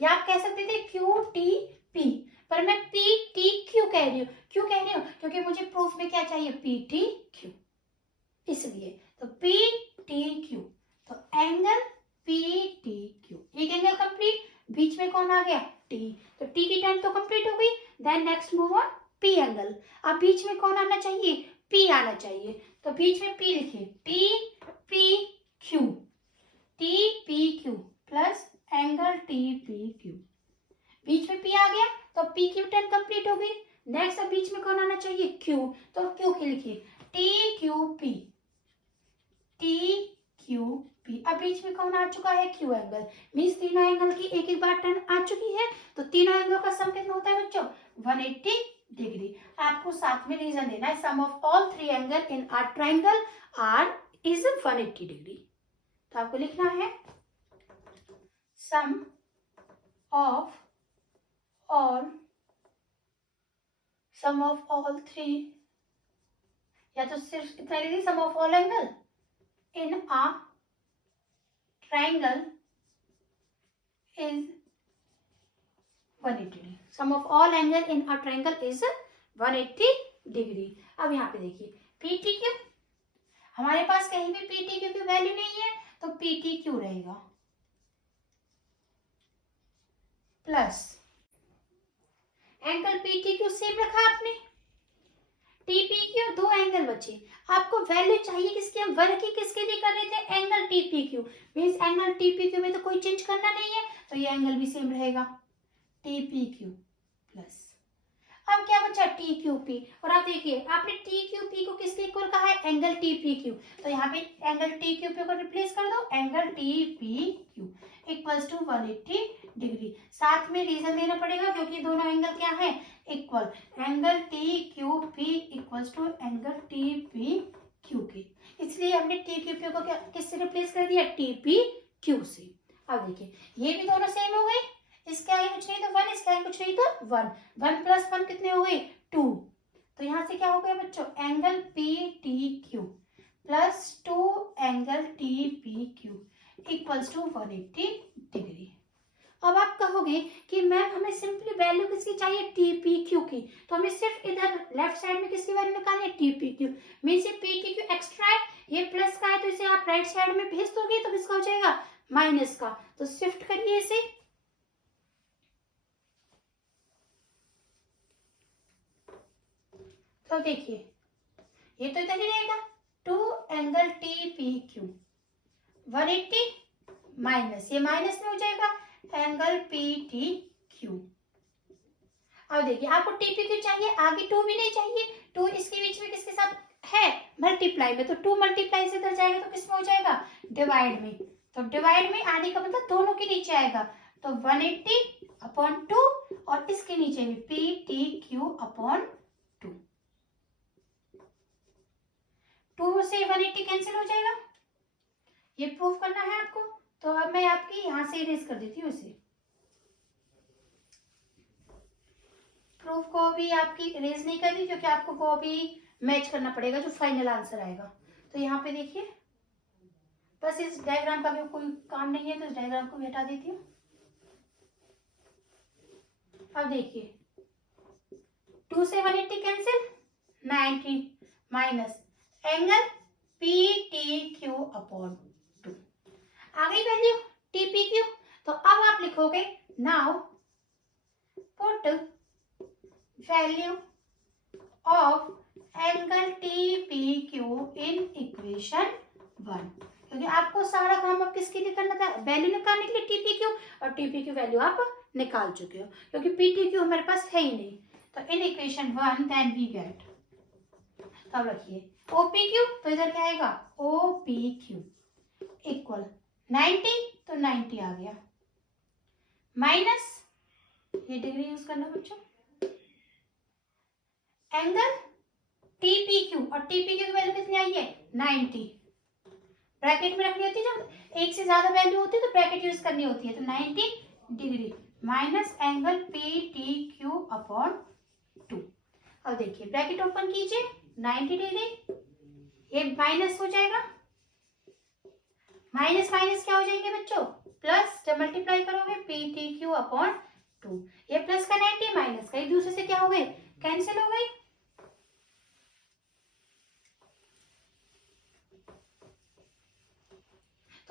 या आप कह सकते थे QTP, पर मैं PTQ कह रही हूँ, क्यों कह रही हूँ, क्योंकि मुझे प्रूफ में क्या चाहिए, PTQ, इसलिए तो PTQ, तो एंगल पी टी क्यू, एक एंगल कंप्लीट, बीच में कौन आ गया, टी, तो टी की टेंथ तो कंप्लीट हो गई। Then next move on P angle, अब बीच में कौन आना चाहिए, पी आना चाहिए, तो बीच में पी लिखिए, T P Q, T P Q plus angle T P Q, बीच में पी आ गया तो पी क्यू टेन कंप्लीट हो गई। नेक्स्ट अब बीच में कौन आना चाहिए, क्यू, तो क्यू की लिखिए T Q P, T Q P, अब बीच में कौन आ चुका है, क्यू एंगल, मीन्स तीनों एंगल की एक एक बार टर्न आ चुकी है, तो तीनों एंगल का सम कितना होता है बच्चों, 180 डिग्री। आपको साथ में रीजन देना है, sum of all three angle in a triangle are is 180 degree, तो आपको लिखना है सम ऑफ ऑल थ्री, या तो सिर्फ इतना लिखिए sum of all angle in a triangle is 180 degree, sum of all angle in a triangle is 180 degree. अब यहाँ पे देखिए पी टी क्यू, हमारे पास कहीं भी पी टी क्यू की वैल्यू नहीं है तो पी टी क्यू रहेगा, plus angle P T Q same रखा आपने, टी पी क्यू, दो एंगल बचे, आपको वैल्यू चाहिए किसकी, हम वर्ग की किसके लिए कर रहे थे, angle T P Q, means angle T P Q में तो कोई चेंज करना नहीं है, तो ये एंगल भी सेम रहेगा टी पी क्यू प्लस, अब क्या बचा टी क्यू पी, और आप देखिए आपने टी क्यू पी को किसके इक्वल कहा है, एंगल टी पी क्यू, तो यहाँ पे एंगल टी क्यू पी को रिप्लेस कर दो, angle T P Q equals to 180 degree, साथ में रीजन देना पड़ेगा क्योंकि दोनों एंगल क्या है, equal, angle T Q P equals to angle T P Q के, इसलिए हमने टी क्यू पी को किससे रिप्लेस कर दिया, टी पी क्यू से। अब देखिए ये भी दोनों सेम हो गए, इसके आगे कुछ नहीं तो 1, इसके आगे कुछ नहीं तो 1, 1 प्लस 1 कितने हो गए 2, तो यहाँ से क्या हो गया बच्चों, angle P T Q plus 2 angle T P Q equals to 180 degree. अब आप कहोगे कि मैम हमें सिंपली वैल्यू किसकी चाहिए, टी पी क्यू की, तो हमें सिर्फ इधर लेफ्ट साइड में किसकी वैल्यू निकालनी है, टी पी क्यू, मीन्स ये पी टी क्यू एक्स्ट्रा है, ये प्लस का है तो इसे आप राइट साइड में भेज दोगे तो किसका हो जाएगा, माइनस का, तो शिफ्ट करिए इसे, तो देखिए ये तो इधर ही रहेगा 2 angle T P Q 180 minus, ये माइनस में हो जाएगा एंगल पी टी क्यू। अब देखिए आपको टी पी क्यू चाहिए, आगे 2 भी नहीं चाहिए, 2 इसके बीच में किसके साथ है, मल्टीप्लाई में, तो 2 मल्टीप्लाई से इधर जाएगा तो किसमें हो जाएगा, डिवाइड में, तो डिवाइड में आने का मतलब दोनों के नीचे आएगा, तो 180 अपॉन 2 और इसके नीचे भी पी टी क्यू अपॉन 2 से 180 कैंसिल हो जाएगा, ये प्रूफ करना है आपको, तो अब मैं आपकी यहां से इरेज कर देती हूँ इसे, प्रूफ को भी आपकी इरेज नहीं कर दी क्योंकि आपको वो भी मैच करना पड़ेगा जो फाइनल आंसर आएगा। तो यहाँ पे देखिए बस इस डायग्राम का भी कोई काम नहीं है तो इस डायग्राम को भी हटा देती हूँ। अब देखिए 2 से 180 cancel, 90 minus angle P T Q upon 2, आ गई वैल्यू टी पी क्यू, तो अब आप लिखोगे now put value of angle T P Q in equation 1, क्योंकि आपको सारा काम अब किसके लिए करना था, वैल्यू निकालने के लिए टी पी क्यू, और टी पी क्यू वैल्यू आप निकाल चुके हो क्योंकि पी टी क्यू हमारे पास है ही नहीं, तो in equation 1 then we get, अब रखिए ओ पी क्यू, तो इधर क्या आएगा ओ पी क्यू इक्वल 90, तो 90 आ गया, माइनस ये डिग्री यूज करना बच्चों, एंगल टी पी क्यू, और टी पी क्यू की वैल्यू कितनी आई है 90, ब्रैकेट में रखनी होती है, जब एक से ज्यादा वैल्यू होती है तो ब्रैकेट यूज करनी होती है, तो 90 degree minus angle P T Q upon 2। अब देखिए ब्रैकेट ओपन कीजिए, 90 डिग्री, ये माइनस हो जाएगा, माइनस माइनस क्या हो जाएंगे बच्चों, प्लस, जब मल्टीप्लाई करोगे पी टी क्यू अपॉन 2, ये प्लस का 90 माइनस का एक दूसरे से क्या हो गए, कैंसिल हो गई,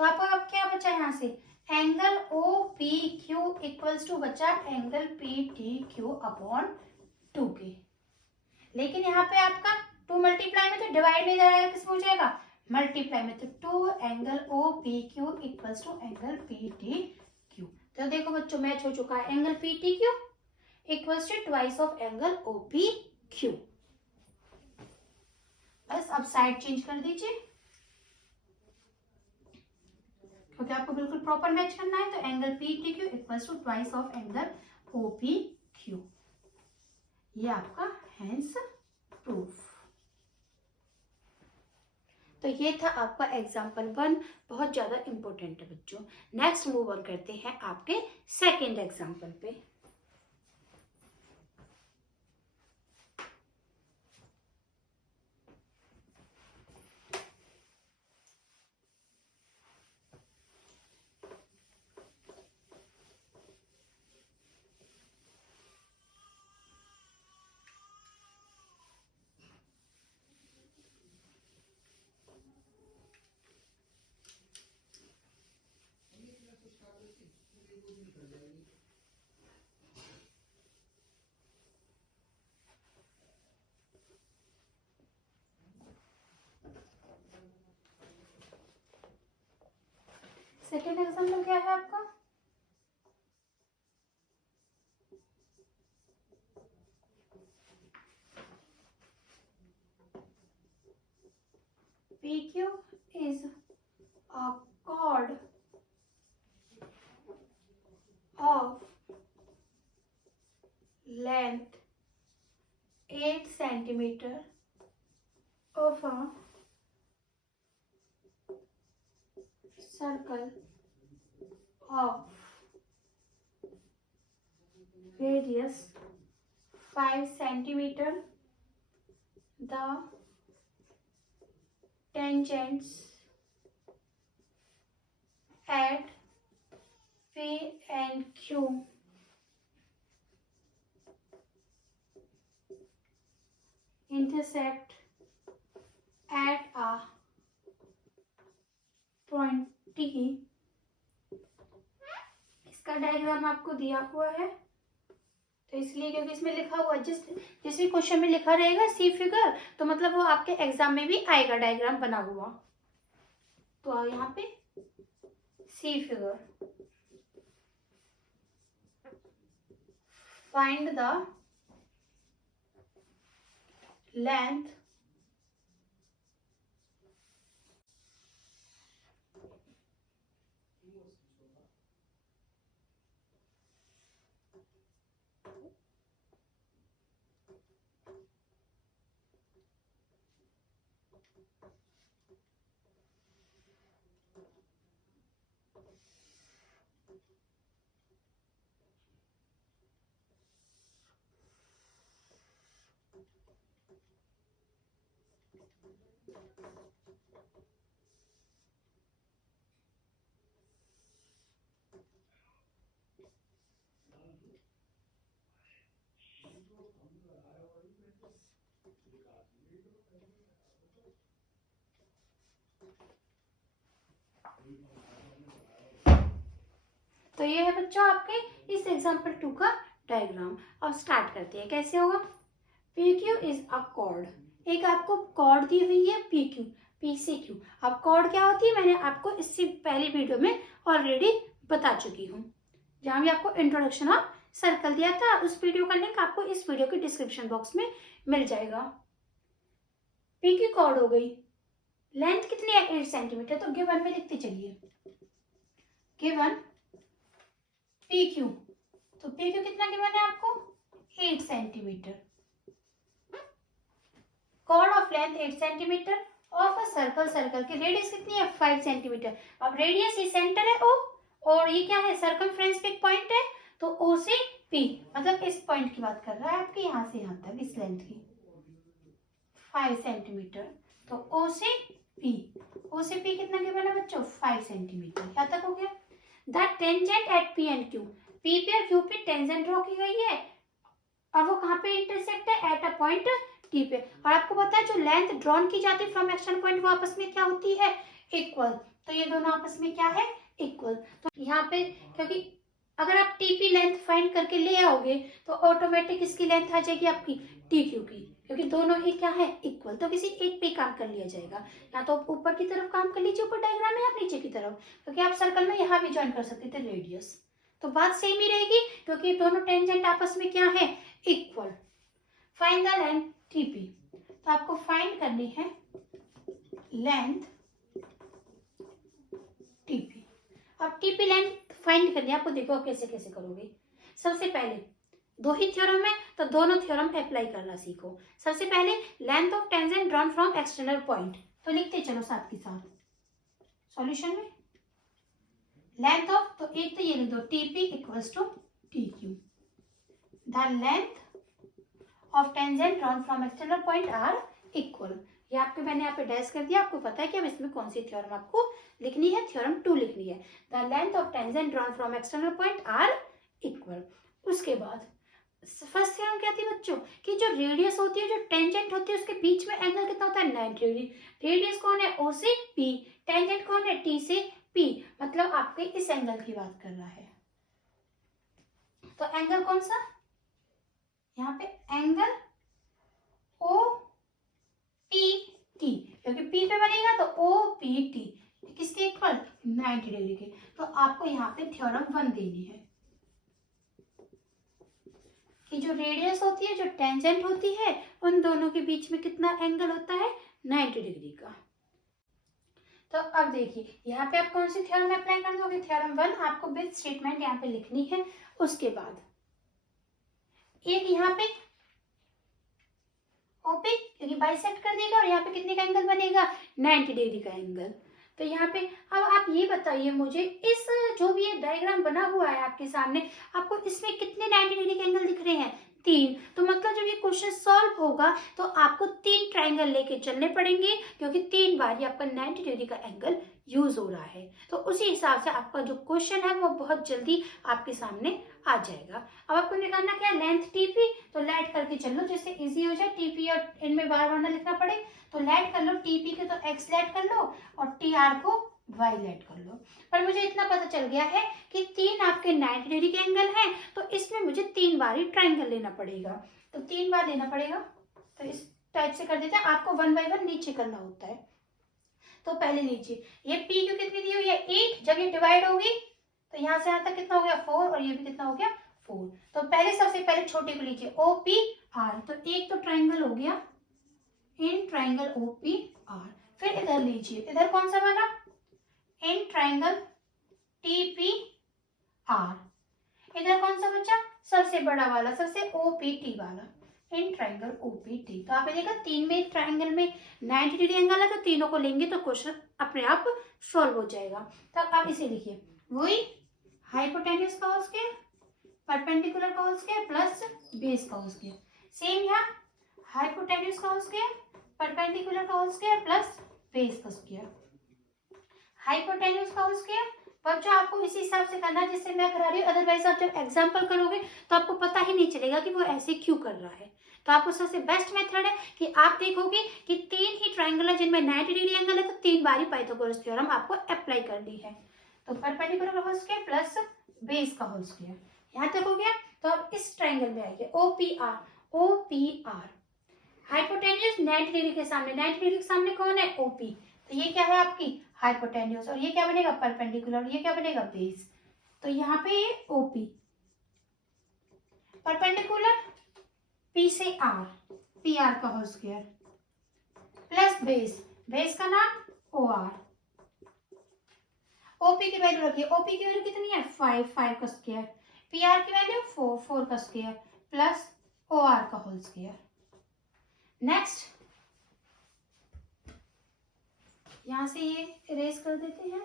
तो आपको अब क्या बचा यहाँ से, angle O P Q equals to बचा angle P T Q upon 2k। लेकिन यहाँ पे आपका 2 मल्टीप्लाई में तो डिवाइड नहीं जाएगा, किस में हो जाएगा, मल्टीप्लाई में। तो 2 angle O P Q equals to angle P T Q. तो देखो बच्चों मैच हो चुका है, angle P T Q equals to twice of angle O P Q. बस अब साइड चेंज कर दीजिए क्योंकि आपको बिल्कुल प्रॉपर मैच करना है। तो angle P T Q equals to twice of angle O P Q, ये आपका हेंस प्रूफ। तो ये था आपका एग्जाम्पल 1, बहुत ज्यादा इंपॉर्टेंट है बच्चों। नेक्स्ट मूव ऑन करते हैं आपके सेकेंड एग्जाम्पल पे। सेकेंड एग्जाम्पल क्या है आपका, PQ is a chord of length 8 centimeter of a circle of radius 5 centimeter. The tangents at P and Q intersect at a point T। इसका diagram आपको दिया हुआ है, तो इसलिए क्योंकि इसमें लिखा हुआ जिस भी क्वेश्चन में लिखा रहेगा सी फिगर, तो मतलब वो आपके एग्जाम में भी आएगा डायग्राम बना हुआ। तो यहाँ पे सी फिगर, फाइंड द लेंथ तो ये है बच्चों आपके इस एग्जाम्पल 2 का डायग्राम। अब स्टार्ट करते हैं, कैसे होगा। PQ इज अ कॉर्ड, एक आपको कॉर्ड दी हुई है PQ, P से Q। अब कॉर्ड क्या होती है मैंने आपको इससे पहले वीडियो में ऑलरेडी बता चुकी हूँ, जहाँ भी आपको इंट्रोडक्शन ऑफ सर्कल दिया था, उस वीडियो का लिंक आपको इस वीडियो के डिस्क्रिप्शन बॉक्स में मिल जाएगा। PQ कॉर्ड हो गई, लेंथ कितनी है 8 सेंटीमीटर, तो गिवन में लिखते चलिए, गिवन PQ, तो PQ कितना गिवन है आपको 8 centimetre, chord of length 8 centimetre of a circle, circle की रेडियस कितनी है 5 सेंटीमीटर। अब रेडियस ये सेंटर है O और ये क्या है सर्कमफ्रेंस पे एक पॉइंट है, तो O से P, मतलब इस पॉइंट की बात कर रहा है आपके यहाँ से यहाँ तक इस लेंथ की 5 सेंटीमीटर, तो O से P, O से P कितना गिवन है बच्चों 5 सेंटीमीटर, यहाँ तक हो गया। The tangent at P and Q, P पे और Q पे टेंजेंट ड्रॉ की गई है, और वो कहाँ पे इंटरसेक्ट है एट अ पॉइंट T पे। और आपको पता है जो लेंथ ड्रॉन की जाती है फ्रॉम एक्शन पॉइंट वो आपस में क्या होती है इक्वल, तो ये दोनों आपस में क्या है, इक्वल। तो यहाँ पे क्योंकि अगर आप टीपी लेंथ फाइंड करके ले आओगे तो ऑटोमेटिक इसकी लेंथ आ जाएगी आपकी टी क्यू की, क्योंकि दोनों ही क्या है, इक्वल। तो किसी एक पे काम कर लिया जाएगा, या तो ऊपर की तरफ काम कर लीजिए ऊपर डायग्राम में, या नीचे की तरफ, क्योंकि आप सर्कल में यहाँ भी ज्वाइन कर सकते थे रेडियस, तो बात सेम ही रहेगी क्योंकि दोनों टेंजेंट आपस में क्या है, equal. Find the length TP, तो आपको फाइंड करनी है लेंथ टीपी। अब टीपी लेंथ फाइंड करनी है आपको, देखो आप कैसे कैसे करोगे। सबसे पहले दो ही थ्योरम है तो दोनों थ्योरम अप्लाई करना सीखो। सबसे पहले length of tangent drawn from external point, तो लिखते चलो साथ के साथ सॉल्यूशन में। लेंथ ऑफ, तो एक तो ये लिख दो TP equals to T Q. The length of tangent drawn from external point are equal. ये आपके मैंने यहाँ पे डैश कर दिया, आपको पता है कि अब इसमें कौन सी थ्योरम आपको लिखनी है, थ्योरम 2 लिखनी है। The length of tangent drawn from external point are equal. उसके बाद फर्स्ट थ्योरम क्या थी बच्चों, कि जो रेडियस होती है, जो टेंजेंट होती है, उसके बीच में एंगल कितना होता है, 90 डिग्री। रेडियस कौन है, ओ से पी, टेंजेंट कौन है, टी से पी, मतलब आपके इस एंगल की बात कर रहा है। तो एंगल कौन सा, यहाँ पे एंगल ओ पी टी, क्योंकि पी पे बनेगा तो ओ पी टी, किसके इक्वल, 90 डिग्री के। तो आपको यहाँ पे थ्योरम 1 देनी है कि जो रेडियस होती है, जो टेंजेंट होती है, उन दोनों के बीच में कितना एंगल होता है, 90 डिग्री का। तो अब देखिए यहाँ पे आप कौन सी थ्योरम अप्लाई कर दोगे, थ्योरम 1 आपको विद स्टेटमेंट यहाँ पे लिखनी है। उसके बाद एक यहाँ पे ओपी, क्योंकि बाइसेक्ट कर देगा, और यहाँ पे कितने का एंगल बनेगा, 90 डिग्री का एंगल। तो यहाँ पे अब आप ये बताइए मुझे, इस जो भी ये डायग्राम बना हुआ है आपके सामने, आपको इसमें कितने 90 डिग्री के एंगल दिख रहे हैं, 3। तो मतलब जब ये क्वेश्चन सॉल्व होगा तो आपको 3 ट्रायंगल लेके चलने पड़ेंगे, क्योंकि 3 बार ये आपका 90 डिग्री का एंगल यूज हो रहा है। तो उसी हिसाब से आपका जो क्वेश्चन है वो बहुत जल्दी आपके सामने आ जाएगा। अब आपको निकालना क्या है, लेंथ टीपी, तो लेट करके चलो जिससे इजी हो जाए, टीपी और इनमें बार बार ना लिखना पड़े। तो लेट कर लो, टीपी के तो एक्स लेट कर लो और टी आर को वाई लेट कर लो। पर मुझे इतना पता चल गया है कि 3 आपके 90 डिग्री के एंगल हैं, तो इसमें मुझे 3 बार ही ट्रायंगल लेना पड़ेगा। तो 3 बार लेना पड़ेगा, तो इस टाइप से कर देते हैं। आपको 1 बाय 1 नीचे करना होता है। तो पहले लीजिए, ये पी क्यू कितनी दी हुई है, 8। जब ये डिवाइड होगी तो यहाँ से यहाँ तक कितना हो गया, 4, और ये भी कितना हो गया, 4। तो पहले सबसे पहले छोटे को लीजिए, ओ पी आर। तो एक तो ट्रायंगल हो गया in triangle O P R. फिर इधर लीजिए, इधर कौन सा बना, in triangle T P R. इधर कौन सा बचा, सबसे बड़ा वाला, सबसे ओ पी टी वाला, in triangle O P T. तो आपने देखा 3 में ट्रायंगल में 90 डिग्री एंगल है, तो तीनों को लेंगे तो क्वेश्चन अपने आप सॉल्व हो जाएगा। तो आप इसे लिखिए, वही हाइपोटेन्यूज का होल स्क्वायर, परपेंडिकुलर का होल स्क्वायर प्लस बेस का होल स्क्वायर। सेम यहाँ हाइपोटेन्यूज का होल स्क्वायर, परपेंडिकुलर का होल स्क्वायर प्लस बेस का स्क्वायर। हाइपोटेन्यूज का होल स्क्वायर बच्चों आपको इसी हिसाब से करना है जिससे मैं करा रही हूँ, अदरवाइज आप जब एग्जाम्पल करोगे तो आपको पता ही नहीं चलेगा कि वो ऐसे क्यों कर रहा है। तो आपको सबसे बेस्ट मेथड है कि आप देखोगे कि 3 ही ट्रायंगल है जिनमें 90 डिग्री एंगल है, तो 3 बार ही पाइथागोरस थ्योरम आपको अप्लाई करनी है। तो परपेंडिकुलर का होल स्क्वायर प्लस बेस का होल स्क्वायर, यहाँ तक हो गया। तो अब इस ट्रायंगल में आइए, O P R, O P R. Hypotenuse 90 degree के सामने, 90 डिग्री के सामने कौन है, ओपी। तो ये क्या है आपकी हाइपोटेन्यूज, और ये क्या बनेगा, परपेंडिकुलर, ये क्या बनेगा, बेस। तो यहाँ पे ये ओपी, परपेंडिकुलर पी से आर, पी आर का whole square plus base, base का नाम ओ आर। ओपी की वैल्यू रखिए, ओपी की वैल्यू कितनी है, 5, 5 का स्क्वायर, पी आर की वैल्यू 4, 4 का स्क्वायर प्लस ओ आर का होल स्क्वायर। नेक्स्ट यहां से ये इरेज कर देते हैं।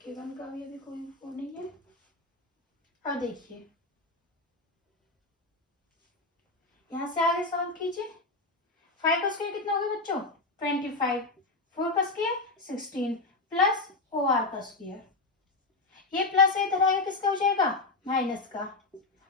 K1 का भी अभी कोई वो नहीं है। अब देखिए यहां से आगे सॉल्व कीजिए। 5 का स्क्वायर कितना होगा बच्चों, 25, 4 का स्क्वायर 16 प्लस ओ आर का स्क्वायर। ये प्लस है, इधर आएगा किसका हो जाएगा, माइनस का,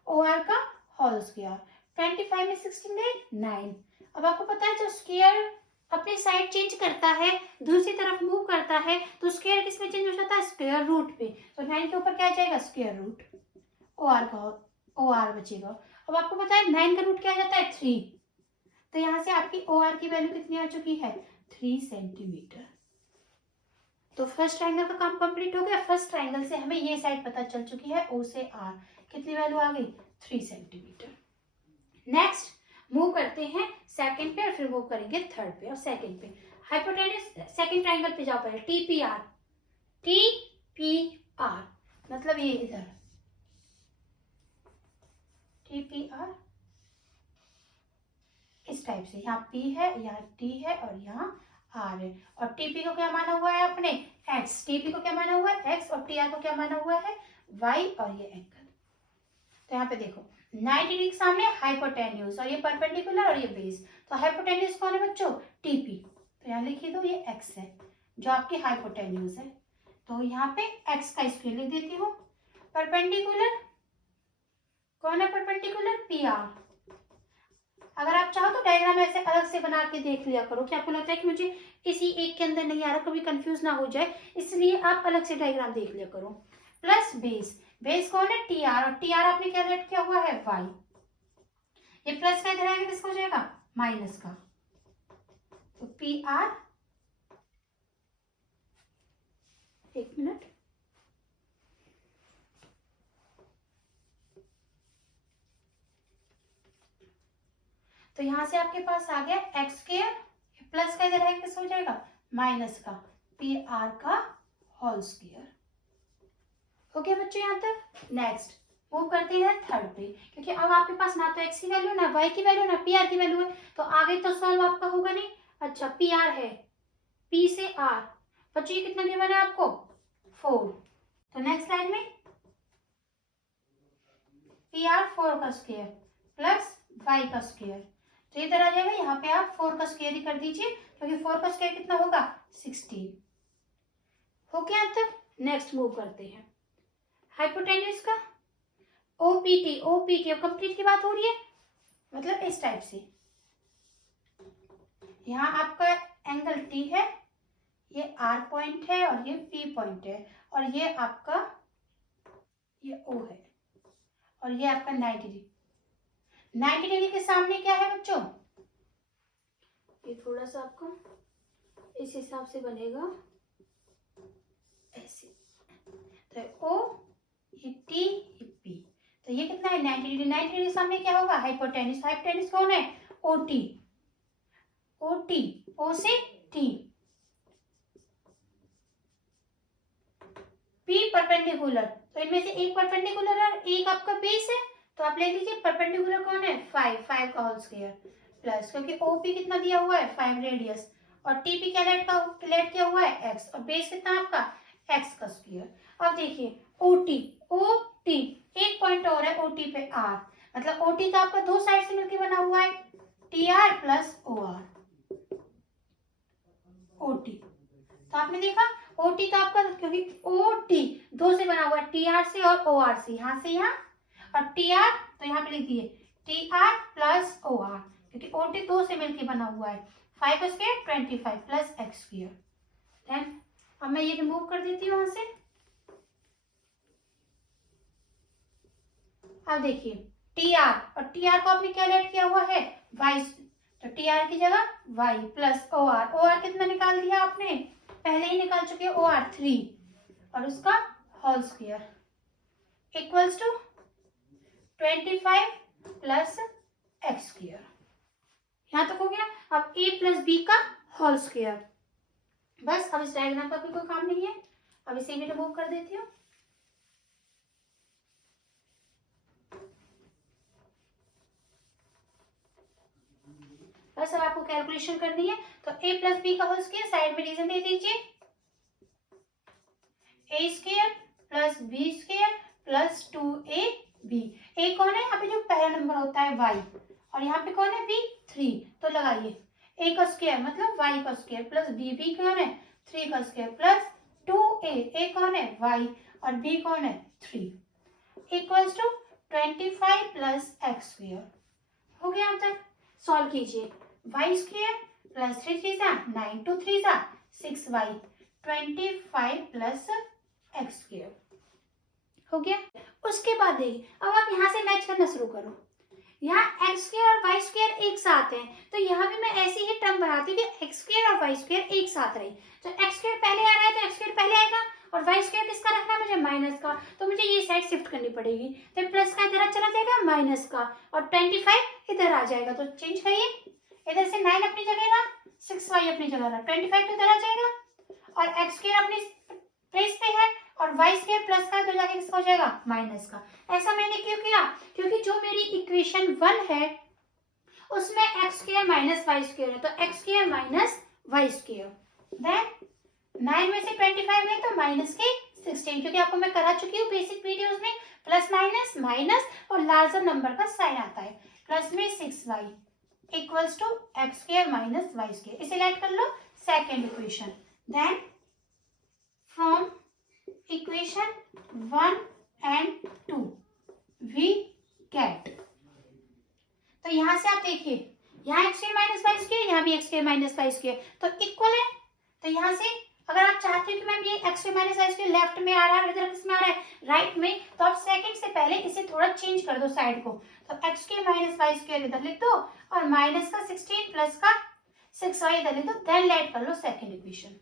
ओ आर का होल स्क्वायर 25 में 16 गए 9। अब आपको पता है, जो स्क्वायर अपनी साइड चेंज करता है, दूसरी तरफ मूव करता है, तो स्क्वायर किस में चेंज हो जाता है? स्क्वायर रूट पे। तो 9 के ऊपर क्या आ जाएगा? Square root. ओ आर बचेगा। अब आपको पता है 9 का रूट क्या आ जाता है? 3। तो यहाँ से आपकी ओ आर की वैल्यू कितनी आ चुकी है? 3 सेंटीमीटर। तो फर्स्ट ट्राइंगल का काम कंप्लीट हो गया। फर्स्ट ट्राइंगल से हमें ये साइड पता चल चुकी है, ओ से आर कितनी वैल्यू आ गई? 3 सेंटीमीटर। नेक्स्ट मूव करते हैं सेकंड पे, और फिर मूव करेंगे थर्ड पे और सेकंड पे। हाइपोटेन्यूज सेकंड ट्राइंगल पे जाओ पहले। टीपीआर, टीपीआर मतलब ये इधर टीपीआर इस टाइप से, यहाँ पी है, यहाँ टी है और यहाँ आर है। और टीपी को क्या माना हुआ है आपने? एक्स। टीपी को क्या माना हुआ है? एक्स। और टी आर को क्या माना हुआ है? वाई। और ये एंगल। तो यहाँ पे देखो 90 डिग्री के सामने हाइपोटेन्यूज, और ये परपेंडिकुलर और ये बेस। तो हाइपोटेन्यूज कौन है बच्चों? टीपी। तो यहाँ लिखिए दो, ये एक्स है जो आपकी हाइपोटेन्यूज है। तो यहाँ पे एक्स का स्क्वायर लिख देती हूँ। परपेंडिकुलर कौन है? Perpendicular P R. अगर आप चाहो तो डायग्राम ऐसे अलग से बना के देख लिया करो, कि आपको लगता है कि मुझे इसी एक के अंदर नहीं आ रहा, कभी कंफ्यूज ना हो जाए, इसलिए आप अलग से डायग्राम देख लिया करो। प्लस बेस, बेस कौन है? T are. और टी आर आपने क्या रेट किया हुआ है? वाई। ये प्लस का इधर आएगा, किसका हो जाएगा? माइनस का। तो पी आर, एक मिनट, तो यहां से आपके पास आ गया एक्स स्क्वायर, प्लस का इधर है, किस हो जाएगा? माइनस का, पी आर का होल स्क्वायर। ओके बच्चों, यहाँ तक। नेक्स्ट मूव करते हैं थर्ड पे, क्योंकि अब आपके पास ना तो एक्स की वैल्यू, ना वाई की वैल्यू, ना पी आर की वैल्यू है, तो आगे तो सॉल्व आपका होगा नहीं। अच्छा, पी आर है, पी से आर बच्चों ये कितना गिवन है आपको? 4। तो नेक्स्ट लाइन में पी आर 4 का स्क्वायर प्लस वाई का स्क्वायर, तो इधर आ जाएगा, यहाँ पे आप 4 का स्क्वायर ही कर दीजिए, क्योंकि 4 का स्क्वायर कितना होगा? 16। हो गया यहाँ तक। नेक्स्ट मूव करते हैं हाइपोटेन्यूज का। ओपीटी, ओपीटी कंप्लीट की बात हो रही है, मतलब इस टाइप से। यहाँ आपका एंगल टी है, ये आर पॉइंट है और ये पी पॉइंट है, और ये आपका ये ओ है, और ये आपका 90 डिग्री। 90 डिग्री के सामने क्या है बच्चों? ये थोड़ा सा आपका इस हिसाब से बनेगा, ऐसे। तो ओ, ये टी, ये पी, तो ये कितना है? 90 डिग्री। 90 डिग्री के सामने क्या होगा? हाइपोटेन्यूज। हाइपोटेन्यूज कौन है? O T. ओ टी, ओ से टी। पी परपेंडिकुलर, तो इनमें से एक परपेंडिकुलर है, एक आपका बेस है, तो आप ले लीजिए परपेंडिकुलर कौन है? 5 का होल स्क्वायर प्लस, क्योंकि ओपी कितना दिया हुआ है? 5 रेडियस, और टीपी क्या लेट किया हुआ है? एक्स, और बेस कितना आपका? एक्स का स्क्वायर। अब देखिए ओटी, ओ टी, एक पॉइंट और है ओटी पे आर, मतलब ओटी तो आपका दो साइड से मिलकर बना हुआ है, T R plus O R. OT तो आपने देखा, ओटी तो आपका, क्योंकि ओ टी दो से बना हुआ है, टी आर से और ओ आर से, यहाँ से यहाँ, और टी आर तो यहाँ पे लिख दिए T R plus O R, क्योंकि ओ टी दो से मिलकर बना हुआ है। 5 square 25 plus X square. Then अब मैं ये रिमूव कर देती हूँ वहां से। अब देखिए टी आर, और टी आर को आपने क्या लेट किया हुआ है? वाई, तो टी आर की जगह Y plus O R. O R कितना निकाल दिया आपने? पहले ही निकाल चुके हैं, ओ आर 3, और उसका whole square equals to 25 plus X square. यहां तक हो गया। अब a प्लस बी का होल स्क्वायर, बस। अब इस डायग्राम का भी कोई काम नहीं है, अब इसे भी रिमूव कर देती हूँ। बस अब आपको कैलकुलेशन करनी है, तो a प्लस बी का होल स्क्वायर साइड में रीजन दे दीजिए, A square plus B square plus 2ab। A कौन है यहाँ पे? जो पहला नंबर होता है y, और यहाँ पे कौन है? b 3, तो लगाइए a का स्क्वायर मतलब y का स्क्वायर प्लस b कौन है? 3 का स्क्वायर प्लस 2a, a कौन है? y, और b कौन है? 3, equals to 25 plus X square. हो गया अब तक? सॉल्व कीजिए। Y square plus 3 3 9 2 3 6y 25 plus X square हो गया। उसके बाद देखिए, अब आप यहाँ से मैच करना शुरू करो। यहाँ एक्स स्क्वायर और वाई स्क्वायर एक साथ हैं, तो यहाँ भी मैं ऐसी ही टर्म बनाती हूँ कि एक्स स्क्वायर और वाई स्क्वायर एक साथ रही। तो एक्स स्क्वायर पहले आ रहा है तो एक्स स्क्वायर पहले आएगा, और वाई स्क्वायर किसका रखना है मुझे? माइनस का। तो मुझे ये साइड शिफ्ट करनी पड़ेगी, तो प्लस का इधर चला जाएगा माइनस का, और 25 इधर आ जाएगा। तो चेंज करिए, इधर से 9 अपनी जगह रहा, 6y अपनी जगह रहा, 25 तो इधर आ जाएगा, और एक्स स्क्वायर अपनी प्लेस पे है, और वाई स्क्वायर प्लस का तो जाके किसका हो जाएगा? माइनस का। ऐसा मैंने क्यों किया? क्योंकि जो मेरी इक्वेशन 1 है उसमें x square minus Y square है, तो x square minus Y square, then 9 में से 25 गए तो माइनस के 16, क्योंकि आपको मैं करा चुकी हूँ बेसिक वीडियोस में, प्लस माइनस माइनस और लार्जर नंबर का साइन आता है। प्लस में 6y equals to X square minus Y square, इसे ऐड कर लो second equation. Then from equation 1 and 2 we get, तो यहां से आप देखिए, यहाँ x square minus Y square, यहाँ भी x square minus Y square, तो इक्वल है। तो यहाँ से अगर आप चाहते हो कि मैम ये x square minus Y square left में आ रहा है, इधर किस में आ रहा है? राइट में, तो आप सेकंड से पहले इसे थोड़ा चेंज कर दो साइड को, तो x square minus Y square इधर लिख दो, और माइनस का 16 प्लस का 6y इधर लिख दो, देन ऐड कर लो सेकंड इक्वेशन।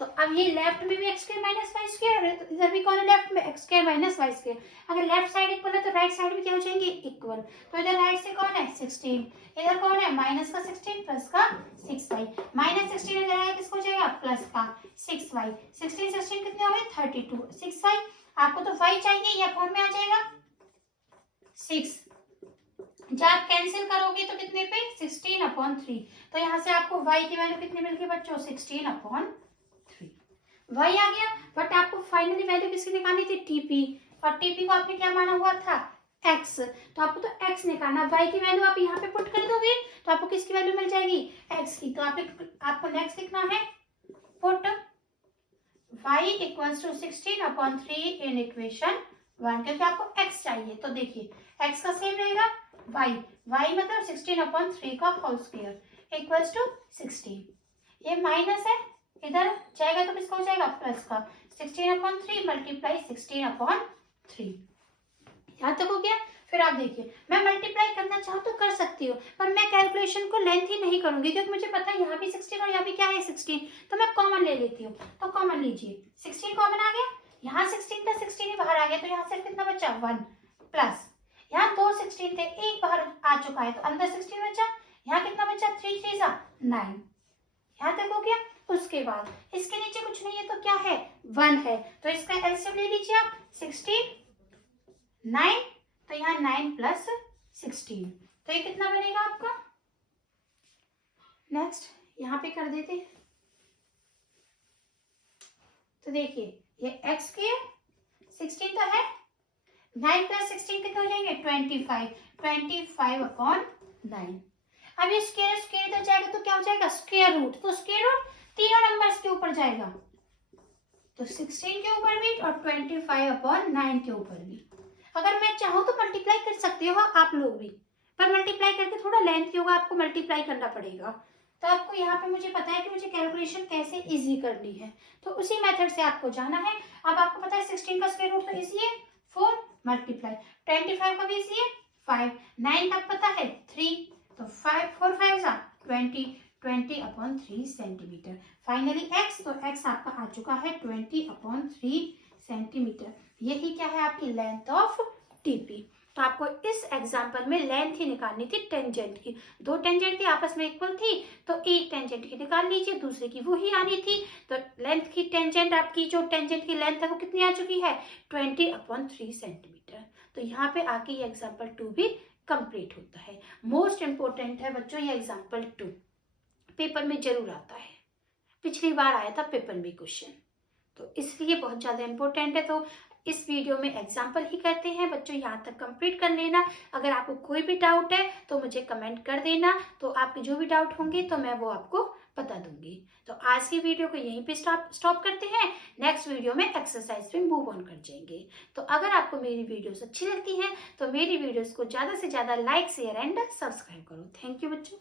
तो अब ये लेफ्ट में भी x square minus Y square है, तो इधर भी कौन है लेफ्ट में? X square minus Y square. अगर लेफ्ट साइड इक्वल है तो राइट साइड भी क्या हो जाएंगे? इक्वल। तो इधर राइट से कौन है? 16, इधर कौन है? माइनस का 16 प्लस का 6y, माइनस 16 इधर आएगा, किसको हो जाएगा? प्लस का 6y, 16 16 कितने हो गए? 32, 6y। आपको तो y चाहिए, ये अपॉन में आ जाएगा 6, जब आप कैंसिल करोगे तो कितने पे? 16/3। तो यहाँ से आपको y की वैल्यू कितनी मिल गई बच्चों? 16/3 y आ गया। बट आपको फाइनली वैल्यू किसकी निकालनी थी? टीपी, और टीपी को आपने क्या माना हुआ था? x, तो आपको तो x निकालना। y की वैल्यु आप यहाँ पे पुट कर दोगे तो आपको किसकी वैल्यू मिल जाएगी? x की। तो आपको नेक्स्ट लिखना है put y equals to 16/3 in equation 1, क्योंकि आपको x चाहिए। तो देखिए x का सेम रहेगा y मतलब 16/3 का होल स्क्वायर इक्वल्स टू 16, ये माइनस है, इधर जाएगा तो किसका हो जाएगा? प्लस का 16/3 मल्टीप्लाई 16/3। यहाँ तक हो गया। फिर आप देखिए, मैं मल्टीप्लाई करना चाहूँ तो कर सकती हूँ, पर मैं कैलकुलेशन को लेंथ ही नहीं करूंगी, क्योंकि मुझे पता है यहाँ भी 16 और यहाँ भी क्या है? 16, तो मैं कॉमन ले लेती हूँ। तो कॉमन लीजिए, 16 कॉमन आ गया, यहाँ 16 था, 16 ही बाहर आ गया, तो यहाँ सिर्फ कितना बचा? 1 प्लस, यहाँ 2 16 थे, एक बाहर आ चुका है, तो अंदर 16 बचा, यहाँ कितना बचा? 3 3 9, यहाँ तक हो गया। उसके बाद इसके नीचे कुछ नहीं है तो क्या है? 1 है, तो इसका एलसीएम ले लीजिए आप, 16 9, तो यहाँ 9 प्लस 16, तो ये कितना बनेगा आपका? नेक्स्ट यहाँ पे कर देते हैं, तो देखिए ये x के 16 तो है, 9 प्लस 16 कितने हो जाएंगे? 25/9। अब ये स्क्वायर स्क्वायर इधर जाएगा तो क्या हो जाएगा? स्क्वायर रूट, तो स्क्वायर रूट तीनों नंबर्स के ऊपर जाएगा, तो 16 के ऊपर भी और 25/9 के ऊपर भी। अगर मैं चाहूँ तो मल्टीप्लाई कर सकती हो आप लोग भी, पर मल्टीप्लाई करके थोड़ा लेंथ होगा, आपको मल्टीप्लाई करना पड़ेगा। तो आपको यहाँ पे मुझे पता है कि मुझे कैलकुलेशन कैसे इजी करनी है, तो उसी मेथड से आपको जाना है। अब आपको पता है 16 का स्क्वायर रूट तो इजी है 4 मल्टीप्लाई, 25 का भी इजी है 5, 9 का पता है 3, तो 5 4 5 20/3 सेंटीमीटर। फाइनली x, तो x आपका आ चुका है 20/3 सेंटीमीटर। यही क्या है? आपकी लेंथ ऑफ टीपी। तो आपको इस एग्जाम्पल में लेंथ ही निकालनी थी टेंजेंट की। दो टेंजेंट की आपस में इक्वल थी, तो एक टेंजेंट की निकाल लीजिए, दूसरे की वो ही आनी थी। तो लेंथ की टेंजेंट, आपकी जो टेंजेंट की लेंथ है वो कितनी आ चुकी है? 20/3 सेंटीमीटर। तो यहाँ पे आके ये एग्जाम्पल 2 भी कंप्लीट होता है। मोस्ट इंपोर्टेंट है बच्चों ये एग्जाम्पल 2, पेपर में जरूर आता है, पिछली बार आया था पेपर में क्वेश्चन, तो इसलिए बहुत ज़्यादा इंपॉर्टेंट है। तो इस वीडियो में एग्जाम्पल ही करते हैं बच्चों, यहाँ तक कंप्लीट कर लेना। अगर आपको कोई भी डाउट है तो मुझे कमेंट कर देना, तो आपके जो भी डाउट होंगे तो मैं वो आपको बता दूंगी। तो आज की वीडियो को यहीं पे स्टॉप करते हैं। नेक्स्ट वीडियो में एक्सरसाइज पे मूव ऑन कर जाएंगे। तो अगर आपको मेरी वीडियोस अच्छी लगती हैं तो मेरी वीडियोस को ज़्यादा से ज़्यादा लाइक शेयर एंड सब्सक्राइब करो। थैंक यू बच्चों।